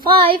5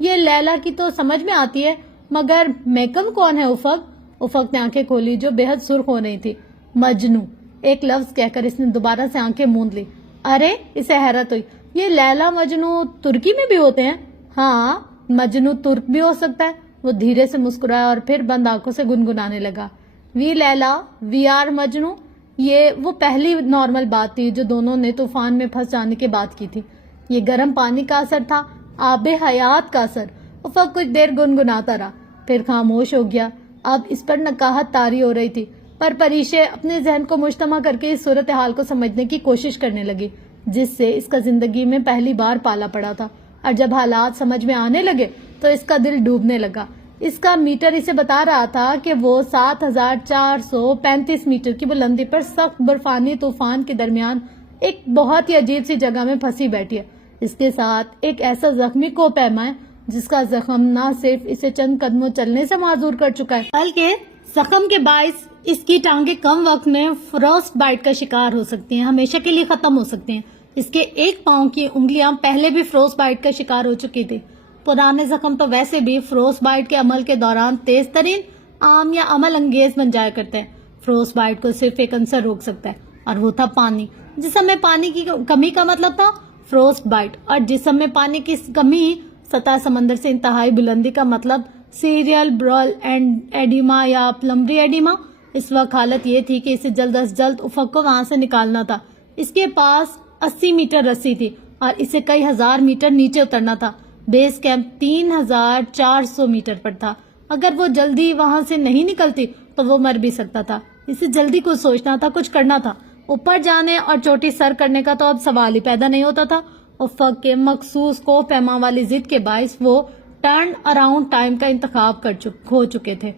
یہ لیلا کی تو سمجھ میں آتی ہے، مگر میکم کون ہے افق؟ افق نے آنکھیں کھولی جو بے حد سرخ ہو رہی تھی۔ مجنو، ایک لفظ کہہ کر اس نے دوبارہ سے آنکھیں موند لی۔ ارے، اسے حیرت ہوئی، یہ لیلا مجنو ترکی میں بھی ہوتے ہیں؟ ہاں، مجنو ترک بھی ہو سکتا ہے۔ وہ دھیرے سے مسکرایا اور پھر بند آنکھوں سے گنگنانے لگا، وی لیلا وی آر مجنو۔ یہ وہ پہلی نارمل بات تھی جو دونوں نے طوفان میں پھنس جانے کے بعد کی تھی۔ یہ گرم پانی کا اثر تھا، آب حیات کا اثر۔ افق کچھ دیر گنگناتا رہا، پھر خاموش ہو گیا۔ اب اس پر نقاہت طاری ہو رہی تھی، پر پریشے اپنے ذہن کو مجتمع کر کے اس صورتحال کو سمجھنے کی کوشش کرنے لگی جس سے اس کا زندگی میں پہلی بار پالا پڑا تھا، اور جب حالات سمجھ میں آنے لگے تو اس کا دل ڈوبنے لگا۔ اس کا میٹر اسے بتا رہا تھا کہ وہ 7435 میٹر کی بلندی پر سخت برفانی طوفان کے درمیان ایک بہت ہی عجیب سی جگہ میں پھنسی بیٹھی ہے۔ اس کے ساتھ ایک ایسا زخمی کو پیما ہے جس کا زخم نہ صرف اسے چند قدموں چلنے سے معذور کر چکا ہے بلکہ زخم کے باعث اس کی ٹانگیں کم وقت میں فروسٹ بائٹ کا شکار ہو سکتی ہیں، ہمیشہ کے لیے ختم ہو سکتی ہیں۔ اس کے ایک پاؤں کی انگلیاں پہلے بھی فروسٹ بائٹ کا شکار ہو چکی تھی۔ پرانے زخم تو ویسے بھی فروسٹ بائٹ کے عمل کے دوران تیز ترین، عام یا عمل انگیز بن جایا کرتے ہیں۔ فروسٹ بائٹ کو صرف ایک عنصر روک سکتا ہے، اور وہ تھا پانی۔ جسم میں پانی کی کمی کا مطلب تھا فروسٹ بائٹ، اور جسم میں پانی کی کمی سطح سمندر سے انتہائی بلندی کا مطلب سیریل برل ایڈیما یا پلمبری ایڈیما۔ اس وقت حالت یہ تھی کہ اسے جلد از جلد افق کو وہاں سے نکالنا تھا۔ اس کے پاس 80 میٹر رسی تھی اور اسے کئی ہزار میٹر نیچے اترنا تھا۔ بیس کیمپ 3400 میٹر پر تھا۔ اگر وہ جلدی وہاں سے نہیں نکلتی تو وہ مر بھی سکتا تھا۔ اسے جلدی کچھ سوچنا تھا، کچھ کرنا تھا۔ اوپر جانے اور چوٹی سر کرنے کا تو اب سوال ہی پیدا نہیں ہوتا تھا۔ افق کے مخصوص کو پیما والی ضد کے باعث وہ ٹرن اراؤنڈ ٹائم کا انتخاب کھو چکے تھے۔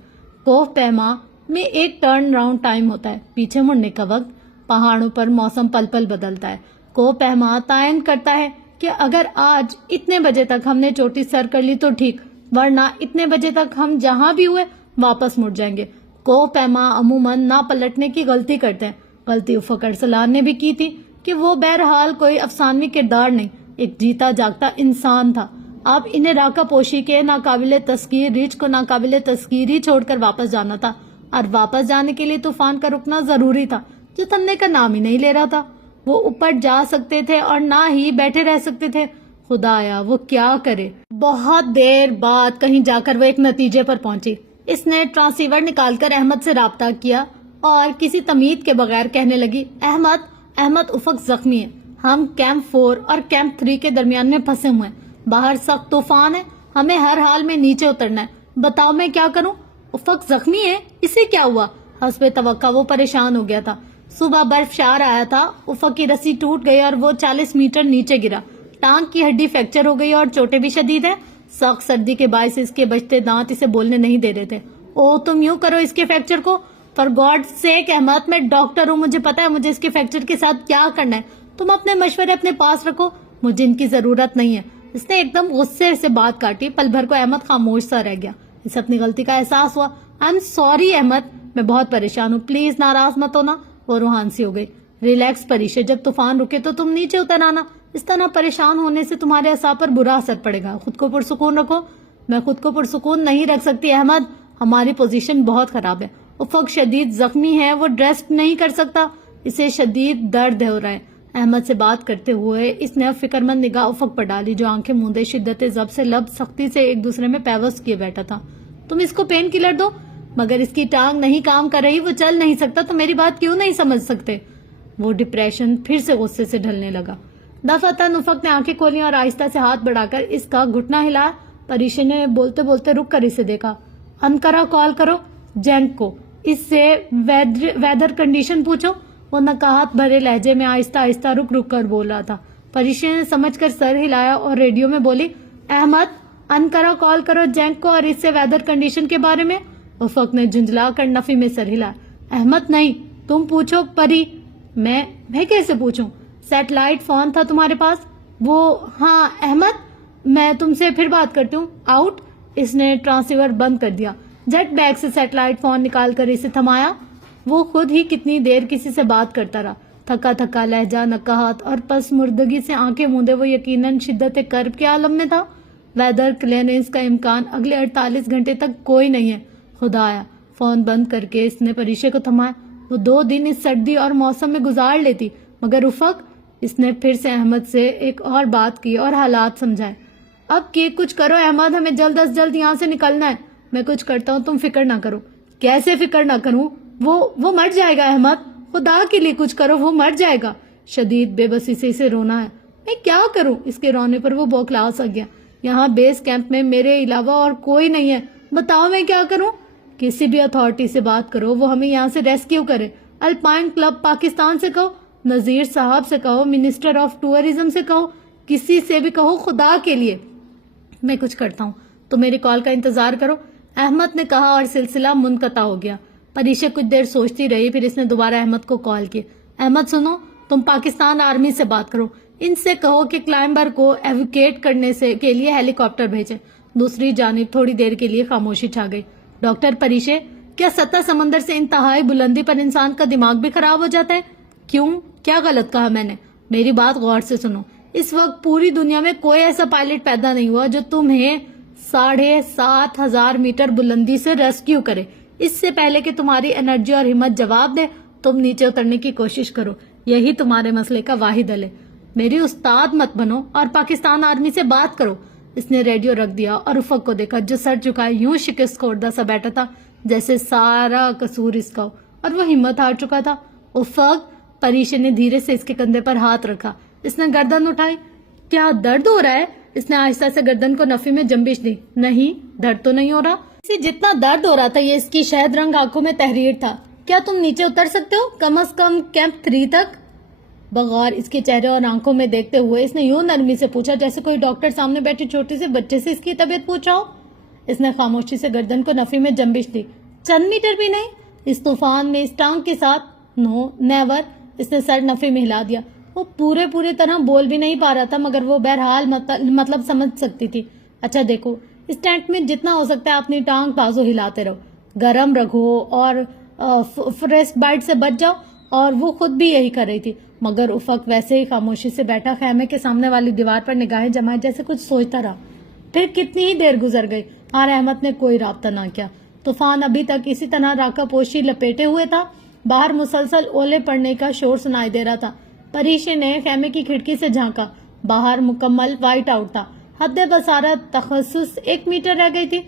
کوہ پیما میں ایک ٹرن اراؤنڈ ٹائم ہوتا ہے، پیچھے مڑنے کا وقت۔ پہاڑوں پر موسم پل پل بدلتا ہے۔ کوہ پیما تعین کرتا ہے کہ اگر آج اتنے بجے تک ہم نے چوٹی سر کر لی تو ٹھیک، ورنہ اتنے بجے تک ہم جہاں بھی ہوئے واپس مڑ جائیں گے۔ کوہ پیما عموماً نہ پلٹنے کی غلطی کرتے ہیں۔ غلطی افق ارسلان نے بھی کی تھی کہ وہ بہرحال کوئی افسانوی کردار نہیں، ایک جیتا جاگتا انسان تھا۔ اب انہیں راکا پوشی کے ناقابل تذکیر ریچھ کو ناقابل تذکیر ہی چھوڑ کر واپس جانا تھا، اور واپس جانے کے لیے طوفان کا رکنا ضروری تھا جو تھمنے کا نام ہی نہیں لے رہا تھا۔ وہ اوپر جا سکتے تھے اور نہ ہی بیٹھے رہ سکتے تھے۔ خدایا وہ کیا کرے۔ بہت دیر بعد کہیں جا کر وہ ایک نتیجے پر پہنچی۔ اس نے ٹرانسیور نکال کر احمد سے رابطہ کیا اور کسی تمہید کے بغیر کہنے لگی، احمد افق زخمی ہے، ہم کیمپ 4 اور کیمپ 3 کے درمیان میں پھنسے ہوئے ہیں، باہر سخت طوفان ہے، ہمیں ہر حال میں نیچے اترنا ہے، بتاؤ میں کیا کروں؟ افق زخمی ہے، اسے کیا ہوا؟ حسب توقع وہ پریشان ہو گیا تھا۔ صبح برف شار آیا تھا، افق کی رسی ٹوٹ گئی اور وہ 40 میٹر نیچے گرا۔ ٹانگ کی ہڈی فریکچر ہو گئی اور چوٹیں بھی شدید ہیں۔ سخت سردی کے باعث اس کے بچتے دانت اسے بولنے نہیں دے رہے تھے۔ او تم یوں کرو اس کے فریکچر کو، فار گاڈ سیک احمد، میں ڈاکٹر ہوں، مجھے پتا ہے مجھے اس کے فریکچر کے ساتھ کیا کرنا ہے، تم اپنے مشورے اپنے پاس رکھو، مجھے ان کی ضرورت نہیں ہے۔ اس نے ایک دم غصے سے بات کاٹی۔ پل بھر کو احمد خاموش سا رہ گیا۔ اسے اپنی غلطی کا احساس ہوا۔ آئی ایم سوری احمد، میں بہت پریشان ہوں، پلیز ناراض مت ہونا۔ وہ روحان سی ہو گئی۔ ریلیکس پریشے، جب طوفان رکے تو تم نیچے اتر آنا، اس طرح پریشان ہونے سے تمہارے اعصاب پر برا اثر پڑے گا، خود کو پرسکون رکھو۔ میں خود کو پرسکون نہیں رکھ سکتی احمد، ہماری پوزیشن بہت خراب ہے، افق شدید زخمی ہے، وہ ڈریس نہیں کر سکتا، اسے شدید درد ہو رہا ہے۔ احمد سے بات کرتے ہوئے اس نے اب فکرمند نگاہ افق پر ڈالی جو آنکھیں موندے شدت ضبط سے لب سختی سے ایک دوسرے میں پیوست کیے بیٹھا تھا۔ تم اس کو پین کلر دو، مگر اس کی ٹانگ نہیں کام کر رہی، وہ چل نہیں سکتا، تو میری بات کیوں نہیں سمجھ سکتے؟ وہ ڈپریشن پھر سے غصے سے ڈھلنے لگا۔ دفعتاً افق نے آنکھیں کھولی اور آہستہ سے ہاتھ بڑھا کر اس کا گھٹنا ہلایا۔ پریشے نے بولتے بولتے رک کر اسے دیکھا۔ انکرا کال کرو جینک کو، اس سے ویدر کنڈیشن پوچھو۔ وہ نقاہت بھرے لہجے میں آہستہ آہستہ رک رک کر بول رہا تھا۔ پریشے نے سمجھ کر سر ہلایا اور ریڈیو میں بولی، احمد انکرا کال کرو جینک کو اور اس سے ویدر کنڈیشن کے بارے میں۔ افق نے جھنجھلا کر نفی میں سر ہلایا۔ احمد نہیں، تم پوچھو پری۔ میں کیسے پوچھوں؟ سیٹلائٹ فون تھا تمہارے پاس؟ وہ ہاں احمد، میں تم سے پھر بات کرتی ہوں، آؤٹ۔ اس نے ٹرانسیور بند کر دیا۔ جٹ بیگ سے سیٹلائٹ فون نکال کر اسے تھمایا۔ وہ خود ہی کتنی دیر کسی سے بات کرتا رہا۔ تھکا تھکا لہجہ، نقاہت اور پس مردگی سے آنکھیں موندے وہ یقیناً شدت کرب کے عالم میں تھا۔ ویدر کلیئرنس کا امکان اگلے 48 گھنٹے تک کوئی نہیں ہے. خدایا. فون بند کر کے اس نے پریشے کو تھمایا. وہ 2 دن اس سردی اور موسم میں گزار لیتی، مگر افق. اس نے پھر سے احمد سے ایک اور بات کی اور حالات سمجھائے. اب کی کچھ کرو احمد، ہمیں جلد از جلد یہاں سے نکلنا ہے. میں کچھ کرتا ہوں، تم فکر نہ کرو. کیسے فکر نہ کروں؟ وہ مر جائے گا احمد. خدا کے لیے کچھ کرو، وہ مر جائے گا. شدید بے بسی سے اسے رونا ہے. میں کیا کروں؟ اس کے رونے پر وہ بوکھلا سا گیا. یہاں بیس کیمپ میں میرے علاوہ اور کوئی نہیں ہے. بتاؤ میں کیا کروں؟ کسی بھی اتھارٹی سے بات کرو، وہ ہمیں یہاں سے ریسکیو کرے. الپائن کلب پاکستان سے کہو، نذیر صاحب سے کہو، منسٹر آف ٹورزم سے کہو، کسی سے بھی کہو، خدا کے لیے. میں کچھ کرتا ہوں، تو میری کال کا انتظار کرو، احمد نے کہا اور سلسلہ منقطع ہو گیا. پریشا کچھ دیر سوچتی رہی، پھر اس نے دوبارہ احمد کو کال کی. احمد سنو، تم پاکستان آرمی سے بات کرو، ان سے کہو کہ کلائمبر کو ایویکیٹ کرنے کے لیے ہیلی کاپٹر بھیجیں. دوسری جانب تھوڑی دیر کے لیے خاموشی چھا گئی. ڈاکٹر پریشے، کیا سطح سمندر سے انتہائی بلندی پر انسان کا دماغ بھی خراب ہو جاتا ہے؟ کیوں؟ کیا غلط کہا میں نے؟ میری بات غور سے سنو. اس وقت پوری دنیا میں کوئی ایسا پائلٹ پیدا نہیں ہوا جو تمہیں 7,500 میٹر بلندی سے ریسکیو کرے. اس سے پہلے کہ تمہاری انرجی اور ہمت جواب دے، تم نیچے اترنے کی کوشش کرو. یہی تمہارے مسئلے کا واحد حل ہے. میری استاد مت بنو اور پاکستان آرمی سے بات کرو. اس نے ریڈیو رکھ دیا اور افق کو دیکھا، جو سر جھکائے یوں شکست خوردہ سا بیٹھا تھا جیسے سارا قصور اس کا ہو اور وہ ہمت ہار چکا تھا. افق. پریشے نے دھیرے سے اس کے کندھے پر ہاتھ رکھا. اس نے گردن اٹھائی. کیا درد ہو رہا ہے؟ اس نے آہستہ سے گردن کو نفی میں جنبش دی. نہیں، درد تو نہیں ہو رہا. اسے جتنا درد ہو رہا تھا یہ اس کی شہد رنگ آنکھوں میں تحریر تھا. کیا تم نیچے اتر سکتے ہو؟ کم از کم کیمپ 3 تک. بغیر اس کے چہرے اور آنکھوں میں دیکھتے ہوئے اس نے یوں نرمی سے پوچھا جیسے کوئی ڈاکٹر سامنے بیٹھے چھوٹے سے بچے سے اس کی طبیعت پوچھا ہو. اس نے خاموشی سے گردن کو نفی میں جنبش دی. چند میٹر بھی نہیں؟ اس طوفان میں اس ٹانگ کے ساتھ؟ نو نیور. اس نے سر نفی میں ہلا دیا. وہ پورے طرح بول بھی نہیں پا رہا تھا، مگر وہ بہرحال مطلب سمجھ سکتی تھی. اچھا دیکھو، اس ٹینٹ میں جتنا ہو سکتا ہے اپنی ٹانگ بازو ہلاتے رہو، گرم رکھو اور فریسٹ بائٹ سے بچ جاؤ. اور وہ خود بھی یہی کر رہی تھی، مگر افق ویسے ہی خاموشی سے بیٹھا خیمے کے سامنے والی دیوار پر نگاہیں جمائے جیسے کچھ سوچتا رہا. پھر کتنی ہی دیر گزر گئی اور احمد نے کوئی رابطہ نہ کیا. طوفان ابھی تک اسی طرح راکا پوشی لپیٹے ہوئے تھا. باہر مسلسل اولے پڑنے کا شور سنائی دے رہا تھا. پریشے نے خیمے کی کھڑکی سے جھانکا. باہر مکمل وائٹ آؤٹ تھا. حد بصارت تخصص 1 میٹر رہ گئی تھی.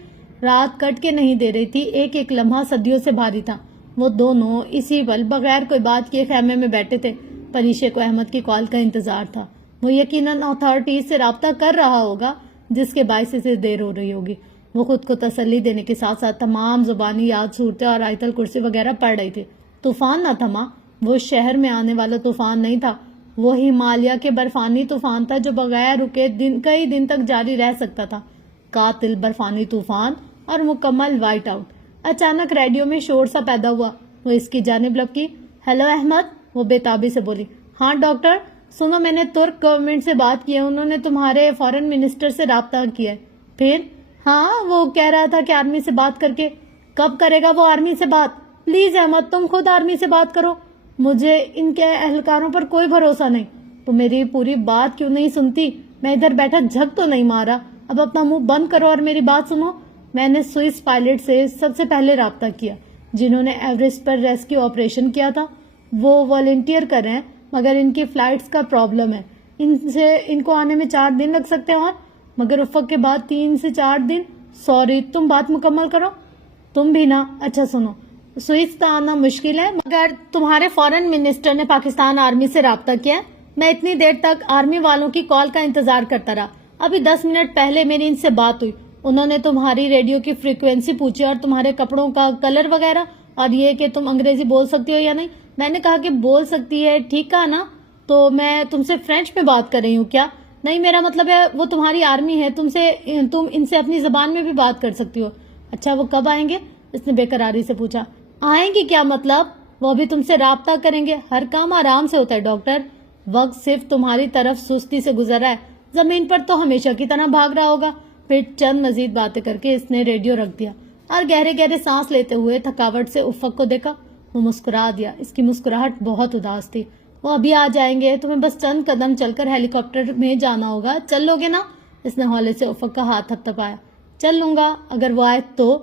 رات کٹ کے نہیں دے رہی تھی. ایک ایک لمحہ صدیوں سے بھاری تھا. وہ دونوں اسی پل بغیر کوئی بات کیے خیمے میں بیٹھے تھے. پریشے کو احمد کی کال کا انتظار تھا. وہ یقیناً اتھارٹیز سے رابطہ کر رہا ہوگا جس کے باعث اسے دیر ہو رہی ہوگی. وہ خود کو تسلی دینے کے ساتھ ساتھ تمام زبانی یاد صورتیں اور آیت الکرسی وغیرہ پڑھ رہی تھی. طوفان نہ تھما. وہ شہر میں آنے والا طوفان نہیں تھا. وہ ہمالیہ کے برفانی طوفان تھا جو بغیر رکے کئی دن تک جاری رہ سکتا تھا. قاتل برفانی طوفان اور مکمل وائٹ آؤٹ. اچانک ریڈیو میں شور سا پیدا ہوا. وہ اس کی جانب لپکی. ہیلو احمد. وہ بے تابی سے بولی. ہاں ڈاکٹر. سنو، میں نے ترک گورنمنٹ سے بات کی ہے، انہوں نے تمہارے فارن منسٹر سے رابطہ کیا ہے. پھر؟ ہاں، وہ کہہ رہا تھا کہ آرمی سے بات کر کے. کب کرے گا وہ آرمی سے بات؟ پلیز احمد، تم خود آرمی سے بات کرو. مجھے ان کے اہلکاروں پر کوئی بھروسہ نہیں. تو میری پوری بات کیوں نہیں سنتی؟ میں ادھر بیٹھا جھک تو نہیں مارا. اب اپنا منہ بند کرو اور میری بات سنو. میں نے سوئس پائلٹ سے سب سے پہلے رابطہ کیا جنہوں نے ایوریسٹ پر ریسکیو آپریشن کیا تھا. وہ والنٹیئر کر رہے ہیں، مگر ان کی فلائٹس کا پرابلم ہے. ان کو آنے میں 4 دن لگ سکتے ہیں، اور مگر افق کے بعد 3 سے 4 دن. سوری، تم بات مکمل کرو. تم بھی نا. اچھا سنو، سوئس کا آنا مشکل ہے، مگر تمہارے فارن منسٹر نے پاکستان آرمی سے رابطہ کیا. میں اتنی دیر تک آرمی والوں کی کال کا انتظار کرتا رہا. ابھی 10 منٹ پہلے میری ان سے بات ہوئی. انہوں نے تمہاری ریڈیو کی فریکوینسی پوچھی اور تمہارے کپڑوں کا کلر وغیرہ، اور یہ کہ تم انگریزی بول سکتی ہو یا نہیں. میں نے کہا کہ بول سکتی ہے. ٹھیک کہا نا؟ تو میں تم سے فرینچ میں بات کر رہی ہوں کیا؟ نہیں، میرا مطلب ہے وہ تمہاری آرمی ہے، تم ان سے اپنی زبان میں بھی بات کر سکتی ہو. اچھا، وہ کب آئیں گے؟ اس نے بے قراری سے پوچھا. آئیں گے کیا مطلب؟ وہ بھی تم سے رابطہ کریں گے. ہر کام آرام سے ہوتا ہے ڈاکٹر. وقت صرف تمہاری طرف سستی سے گزر رہا ہے. زمین پر تو ہمیشہ کی طرح بھاگ رہا ہوگا. پھر چند مزید باتیں کر کے اس نے ریڈیو رکھ دیا اور گہرے گہرے سانس لیتے ہوئے تھکاوٹ سے افق کو دیکھا. وہ مسکرا دیا. اس کی مسکراہٹ بہت اداس تھی. وہ ابھی آ جائیں گے، تمہیں بس چند قدم چل کر ہیلی کاپٹر میں جانا ہوگا. چل لو گے نا؟ اس نے ہولے سے افق کا ہاتھ تھپتھپایا. چل لوں گا اگر وہ آئے تو.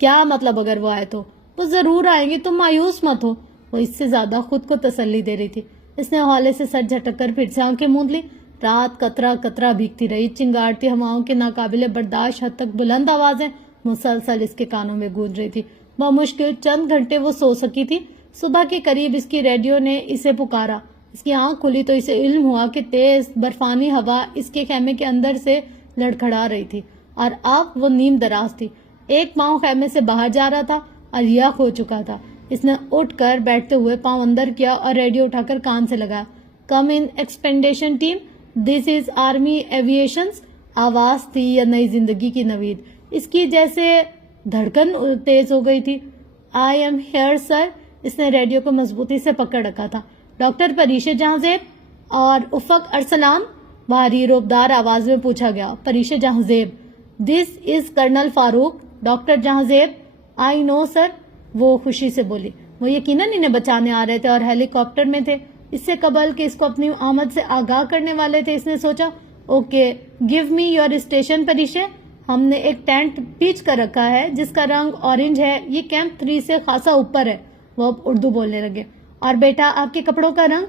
کیا مطلب اگر وہ آئے تو؟ وہ ضرور آئیں گی، تم مایوس مت ہو. وہ اس سے زیادہ خود کو تسلی دے رہی تھی. اس نے ہولے سے سر جھٹک کر پھر سے آنکھیں موند لی. رات قطرہ قطرہ بھیگتی رہی. چنگاڑتی ہواؤں کے ناقابل برداشت حد تک بلند آوازیں مسلسل اس کے کانوں میں گونج رہی تھی. بمشکل چند گھنٹے وہ سو سکی تھی. صبح کے قریب اس کی ریڈیو نے اسے پکارا. اس کی آنکھ کھلی تو اسے علم ہوا کہ تیز برفانی ہوا اس کے خیمے کے اندر سے لڑکھڑا رہی تھی اور اب وہ نیم دراز تھی. ایک پاؤں خیمے سے باہر جا رہا تھا اور یخ ہو چکا تھا. اس نے اٹھ کر بیٹھتے ہوئے پاؤں اندر کیا اور ریڈیو اٹھا کر کان سے لگایا. کم ان ایکسپینڈیشن ٹیم، دس از آرمی ایویشنز. آواز تھی یا نئی زندگی کی نوید. اس کی جیسے دھڑکن تیز ہو گئی تھی. آئی ایم ہیئر سر. اس نے ریڈیو کو مضبوطی سے پکڑ رکھا تھا. ڈاکٹر پریشے جہاں زیب اور افق ارسلان؟ بھاری روبدار آواز میں پوچھا گیا. پریشے جہاں زیب. دس از کرنل فاروق. ڈاکٹر جہاں زیب. آئی نو سر. وہ خوشی سے بولی. وہ یقیناً انہیں بچانے آ رہے تھے اور ہیلی کاپٹر میں تھے. اس سے قبل کہ اس کو اپنی آمد سے آگاہ کرنے والے تھے. اس نے سوچا okay give me your station پریشے. ہم نے ایک ٹینٹ پیچ کر رکھا ہے جس کا رنگ اورنج ہے. یہ کیمپ 3 سے خاصا اوپر ہے. وہ اب اردو بولنے لگے. اور بیٹا آپ کے کپڑوں کا رنگ؟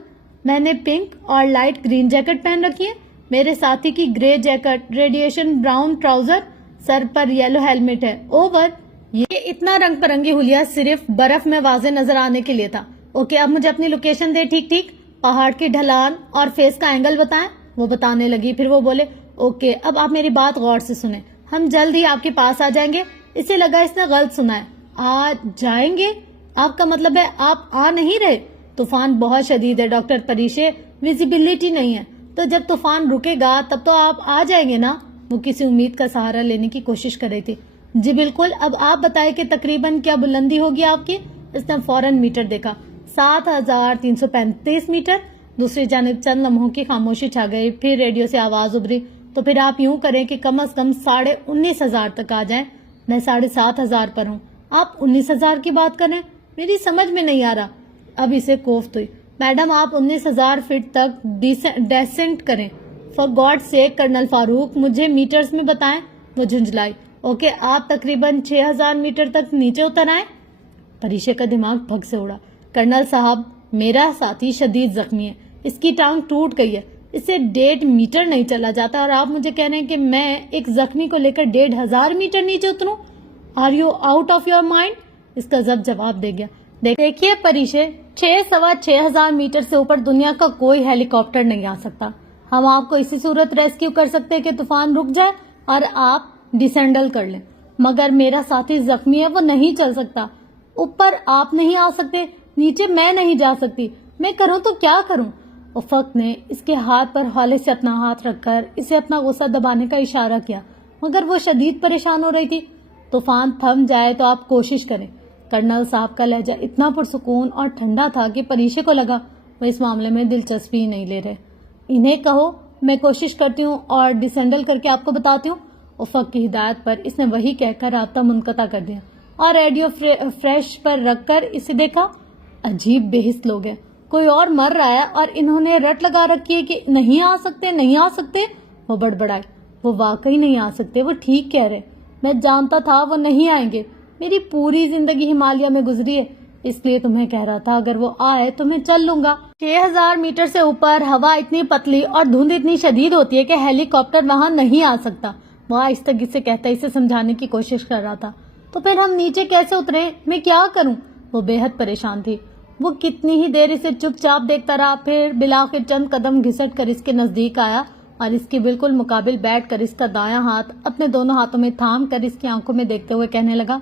میں نے پنک اور لائٹ گرین جیکٹ پہن رکھی ہے. میرے ساتھی کی گرے جیکٹ، ریڈیشن براؤن ٹراؤزر، سر پر یلو ہیلمٹ ہے. اوور. یہ اتنا رنگ پرنگی حلیہ صرف برف میں واضح نظر آنے کے لیے تھا. اوکے اب مجھے اپنی لوکیشن دے. ٹھیک پہاڑ کی ڈھلان اور فیس کا اینگل بتائیں. وہ بتانے لگی. پھر وہ بولے اوکے اب آپ میری بات غور سے سنیں. ہم جلد ہی آپ کے پاس آ جائیں گے. اسے لگا اس نے غلط سنا ہے. آ جائیں گے؟ آپ کا مطلب ہے آپ آ نہیں رہے؟ طوفان بہت شدید ہے ڈاکٹر پریشے. ویزیبلٹی نہیں ہے. تو جب طوفان رکے گا تب تو آپ آ جائیں گے نا؟ وہ کسی امید کا سہارا لینے کی کوشش کر رہی تھی. جی بالکل. اب آپ بتائیں کہ تقریباً کیا بلندی ہوگی آپ کی؟ اس نے فوراً میٹر دیکھا. 7335 میٹر. دوسری جانب چند لمحوں کی خاموشی چھا گئی. پھر ریڈیو سے آواز ابری. تو پھر آپ یوں کریں کہ کم از کم 19,500 تک آ جائیں. میں 7,500 پر ہوں. آپ 19,000 کی بات کریں؟ میری سمجھ میں نہیں آ رہا. اب اسے کوفت ہوئی. میڈم آپ 19,000 فٹ تک ڈیسنٹ کریں. فار گاڈ سیک کرنل فاروق مجھے میٹرز میں بتائیں. وہ جھنجھلائی. اوکے آپ تقریباً 6,000 میٹر تک نیچے اتر آئیں. پریشے کا دماغ بھگ سے اڑا. کرنل صاحب میرا ساتھی شدید زخمی ہے. اس کی ٹانگ ٹوٹ گئی ہے. اس سے 1.5 میٹر نہیں چلا جاتا اور آپ مجھے کہہ رہے ہیں کہ میں ایک زخمی کو لے کر 1,500 میٹر نیچے اتروں؟ Are you out of your mind? اس کا ضبط جواب دے گیا. دیکھیے پریشے 6,000 میٹر سے اوپر دنیا کا کوئی ہیلی کاپٹر نہیں آ سکتا. ہم آپ کو اسی صورت ریسکیو کر سکتے کہ طوفان رک جائے اور آپ ڈسینڈل کر لیں. مگر میرا ساتھی زخمی ہے، وہ نہیں چل سکتا. اوپر آپ نہیں آ سکتے، نیچے میں نہیں جا سکتی. میں کروں تو کیا کروں؟ افق نے اس کے ہاتھ پر ہولے سے اپنا ہاتھ رکھ کر اسے اپنا غصہ دبانے کا اشارہ کیا. مگر وہ شدید پریشان ہو رہی تھی. طوفان تھم جائے تو آپ کوشش کریں. کرنل صاحب کا لہجہ اتنا پرسکون اور ٹھنڈا تھا کہ پریشے کو لگا وہ اس معاملے میں دلچسپی ہی نہیں لے رہے. انہیں کہو میں کوشش کرتی ہوں اور ڈسینڈل کر کے آپ کو بتاتی ہوں. افق کی ہدایت پر اس نے وہی کہہ کر رابطہ منقطع کر دیا اور ریڈیو فریش پر رکھ کر اسے دیکھا. عجیب بے حس لوگ ہیں. کوئی اور مر رہا ہے اور انہوں نے رٹ لگا رکھی ہے کہ نہیں آ سکتے نہیں آ سکتے. وہ بڑبڑائے. وہ واقعی نہیں آ سکتے. وہ ٹھیک کہہ رہے. میں جانتا تھا وہ نہیں آئیں گے. میری پوری زندگی ہمالیہ میں گزری ہے، اس لیے تمہیں کہہ رہا تھا اگر وہ آئے تو میں چل لوں گا. 6,000 میٹر سے اوپر ہوا اتنی پتلی اور دھند اتنی شدید ہوتی ہے کہ ہیلی کاپٹر وہاں نہیں آ سکتا. وہ آہستگی سے کہتا اسے سمجھانے کی کوشش کر رہا تھا. تو پھر ہم نیچے کیسے اتریں؟ میں کیا کروں؟ وہ بے حد پریشان تھی. وہ کتنی ہی دیر اسے چپ چاپ دیکھتا رہا. پھر بالآخر چند قدم گھسٹ کر اس کے نزدیک آیا اور اس کے بالکل مقابل بیٹھ کر اس کا دایاں ہاتھ اپنے دونوں ہاتھوں میں تھام کر اس کی آنکھوں میں دیکھتے ہوئے کہنے لگا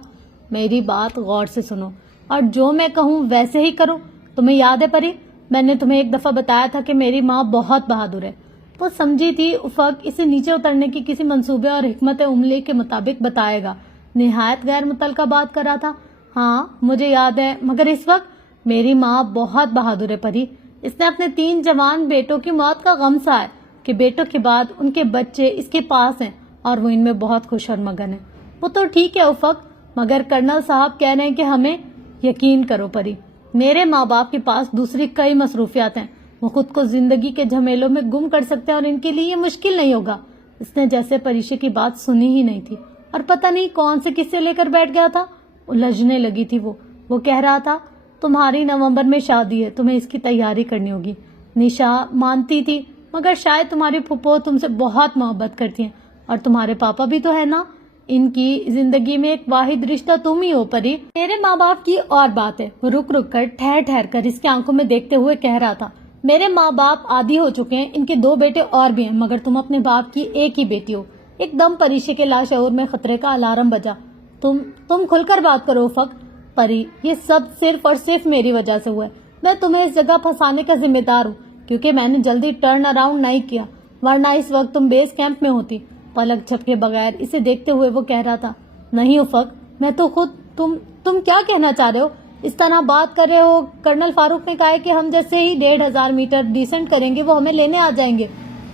میری بات غور سے سنو اور جو میں کہوں ویسے ہی کرو. تمہیں یاد ہے پری میں نے تمہیں ایک دفعہ بتایا تھا کہ میری ماں بہت بہادر ہے. وہ سمجھی تھی افق اسے نیچے اترنے کی کسی منصوبے اور حکمت عملی کے مطابق بتائے گا. نہایت غیر متعلقہ بات کر رہا تھا. ہاں مجھے یاد ہے مگر اس وقت میری ماں بہت بہادر ہے پری. اس نے اپنے 3 جوان بیٹوں کی موت کا غم سہا ہے کہ بیٹوں کے بعد ان کے بچے اس کے پاس ہیں اور وہ ان میں بہت خوش اور مگن ہے. وہ تو ٹھیک ہے افق مگر کرنل صاحب کہہ رہے ہیں کہ ہمیں یقین کرو پری میرے ماں باپ کے پاس دوسری کئی مصروفیات ہیں. وہ خود کو زندگی کے جھمیلوں میں گم کر سکتے ہیں اور ان کے لیے یہ مشکل نہیں ہوگا. اس نے جیسے پریشے کی بات سنی ہی نہیں تھی اور پتہ نہیں کون سے قصے لے کر بیٹھ گیا تھا. الجھنے لگی تھی وہ کہہ رہا تھا تمہاری نومبر میں شادی ہے, تمہیں اس کی تیاری کرنی ہوگی. نشا مانتی تھی مگر شاید تمہاری پھپھو تم سے بہت محبت کرتی ہیں اور تمہارے پاپا بھی تو ہے نا, ان کی زندگی میں ایک واحد رشتہ تم ہی ہو پری. میرے ماں باپ کی اور بات ہے. وہ رک کر ٹھہر کر اس کی آنکھوں میں دیکھتے ہوئے کہہ رہا تھا میرے ماں باپ عادی ہو چکے ہیں, ان کے 2 بیٹے اور بھی ہیں مگر تم اپنے باپ کی ایک ہی بیٹی ہو. ایک دم پریشے کے لاشعور میں خطرے کا الارم بجا. تم کھل کر بات کرو افق. پری, یہ سب صرف اور صرف میری وجہ سے ہوا ہے. میں تمہیں اس جگہ پھنسانے کا ذمہ دار ہوں کیونکہ میں نے جلدی ٹرن اراؤنڈ نہیں کیا, ورنہ اس وقت تم بیس کیمپ میں ہوتی. پلک جھپکے بغیر اسے دیکھتے ہوئے وہ کہہ رہا تھا نہیں افق, میں تو خود تم کیا کہنا چاہ رہے ہو, اس طرح بات کر رہے ہو. کرنل فاروق نے کہا ہے کہ ہم جیسے ہی 1500 میٹر ڈیسنٹ کریں گے وہ ہمیں لینے آ جائیں گے.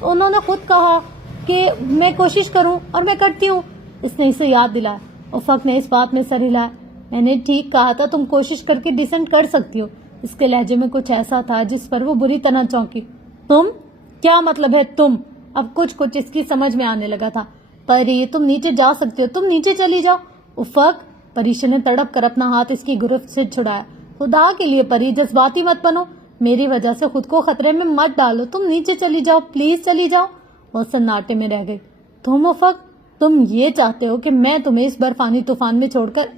انہوں نے خود کہا کہ میں کوشش کروں اور میں کرتی ہوں. اس نے اسے یاد دلایا. افق نے اس بات میں سر ہلایا. میں نے ٹھیک کہا تھا, تم کوشش کر کے ڈیسنٹ کر سکتی ہو. اس کے لہجے میں کچھ ایسا تھا جس پر وہ بری طرح چونکی. تم کیا مطلب ہے تم؟ اب کچھ اس کی سمجھ میں آنے لگا تھا. پری, تم نیچے جا سکتے ہو, تم نیچے چلی جاؤ. افق, پریشا نے تڑپ کر اپنا ہاتھ اس کی گرفت سے چھڑایا. خدا کے لیے پری, جذباتی مت بنو, میری وجہ سے خود کو خطرے میں مت ڈالو. تم نیچے چلی جاؤ, پلیز چلی جاؤ. وہ سناٹے میں رہ گئی. تم افق, تم یہ چاہتے ہو کہ میں تمہیں اس برفانی طوفان میں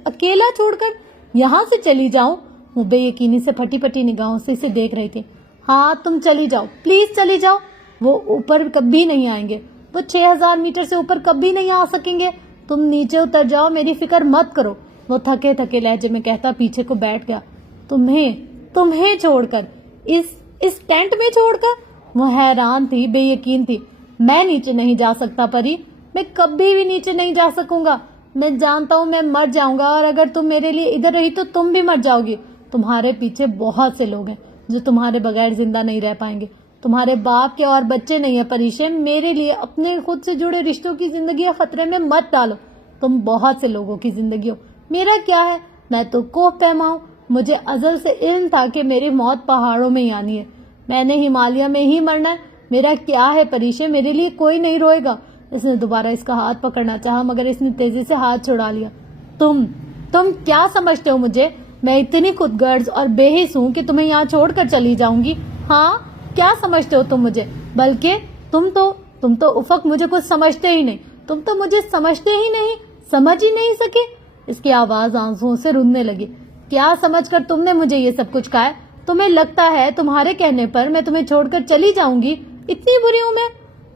اکیلا چھوڑ کر یہاں سے چلی جاؤں؟ وہ بے یقینی سے پھٹی پھٹی نگاہوں سے اسے دیکھ رہی تھی. ہاں, تم چلی جاؤ, پلیز چلی جاؤ. وہ اوپر کبھی نہیں آئیں گے, وہ 6000 میٹر سے اوپر کبھی نہیں آ سکیں گے. تم نیچے اتر جاؤ, میری فکر مت کرو. وہ تھکے لہجے میں کہتا پیچھے کو بیٹھ گیا. تمہیں چھوڑ کر, اس ٹینٹ میں چھوڑ کر؟ وہ حیران تھی, بے یقین تھی. میں نیچے نہیں جا سکتا پری, میں کبھی بھی نیچے نہیں جا سکوں گا. میں جانتا ہوں میں مر جاؤں گا, اور اگر تم میرے لیے ادھر رہی تو تم بھی مر جاؤ گی. تمہارے پیچھے بہت سے لوگ ہیں جو تمہارے بغیر زندہ نہیں رہ پائیں گے. تمہارے باپ کے اور بچے نہیں ہیں پریشے. میرے لیے اپنے خود سے جڑے رشتوں کی زندگی خطرے میں مت ڈالو. تم بہت سے لوگوں کی زندگی ہو, میرا کیا ہے؟ میں تو کوہ پیما ہوں. مجھے ازل سے علم تھا کہ میری موت پہاڑوں میں ہی آنی ہے. میں نے ہمالیہ میں ہی مرنا ہے. میرا کیا ہے پریشے, میرے لیے کوئی نہیں روئے گا. اس نے دوبارہ اس کا ہاتھ پکڑنا چاہا مگر اس نے تیزی سے ہاتھ چھڑا لیا. تم کیا سمجھتے ہو مجھے؟ میں اتنی خود غرض اور بے حس ہوں کہ تمہیں یہاں چھوڑ کر چلی جاؤں گی؟ ہاں, کیا سمجھتے ہو تم مجھے؟ بلکہ تم تو افق مجھے کچھ سمجھتے ہی نہیں. تم تو مجھے سمجھتے ہی نہیں, سمجھ ہی نہیں سکے. اس کی آواز آنسوؤں سے روننے لگی. کیا سمجھ کر تم نے مجھے یہ سب کچھ کہا ہے؟ تمہیں لگتا ہے تمہارے کہنے پر میں تمہیں چھوڑ کر چلی جاؤں گی؟ اتنی بری ہوں میں؟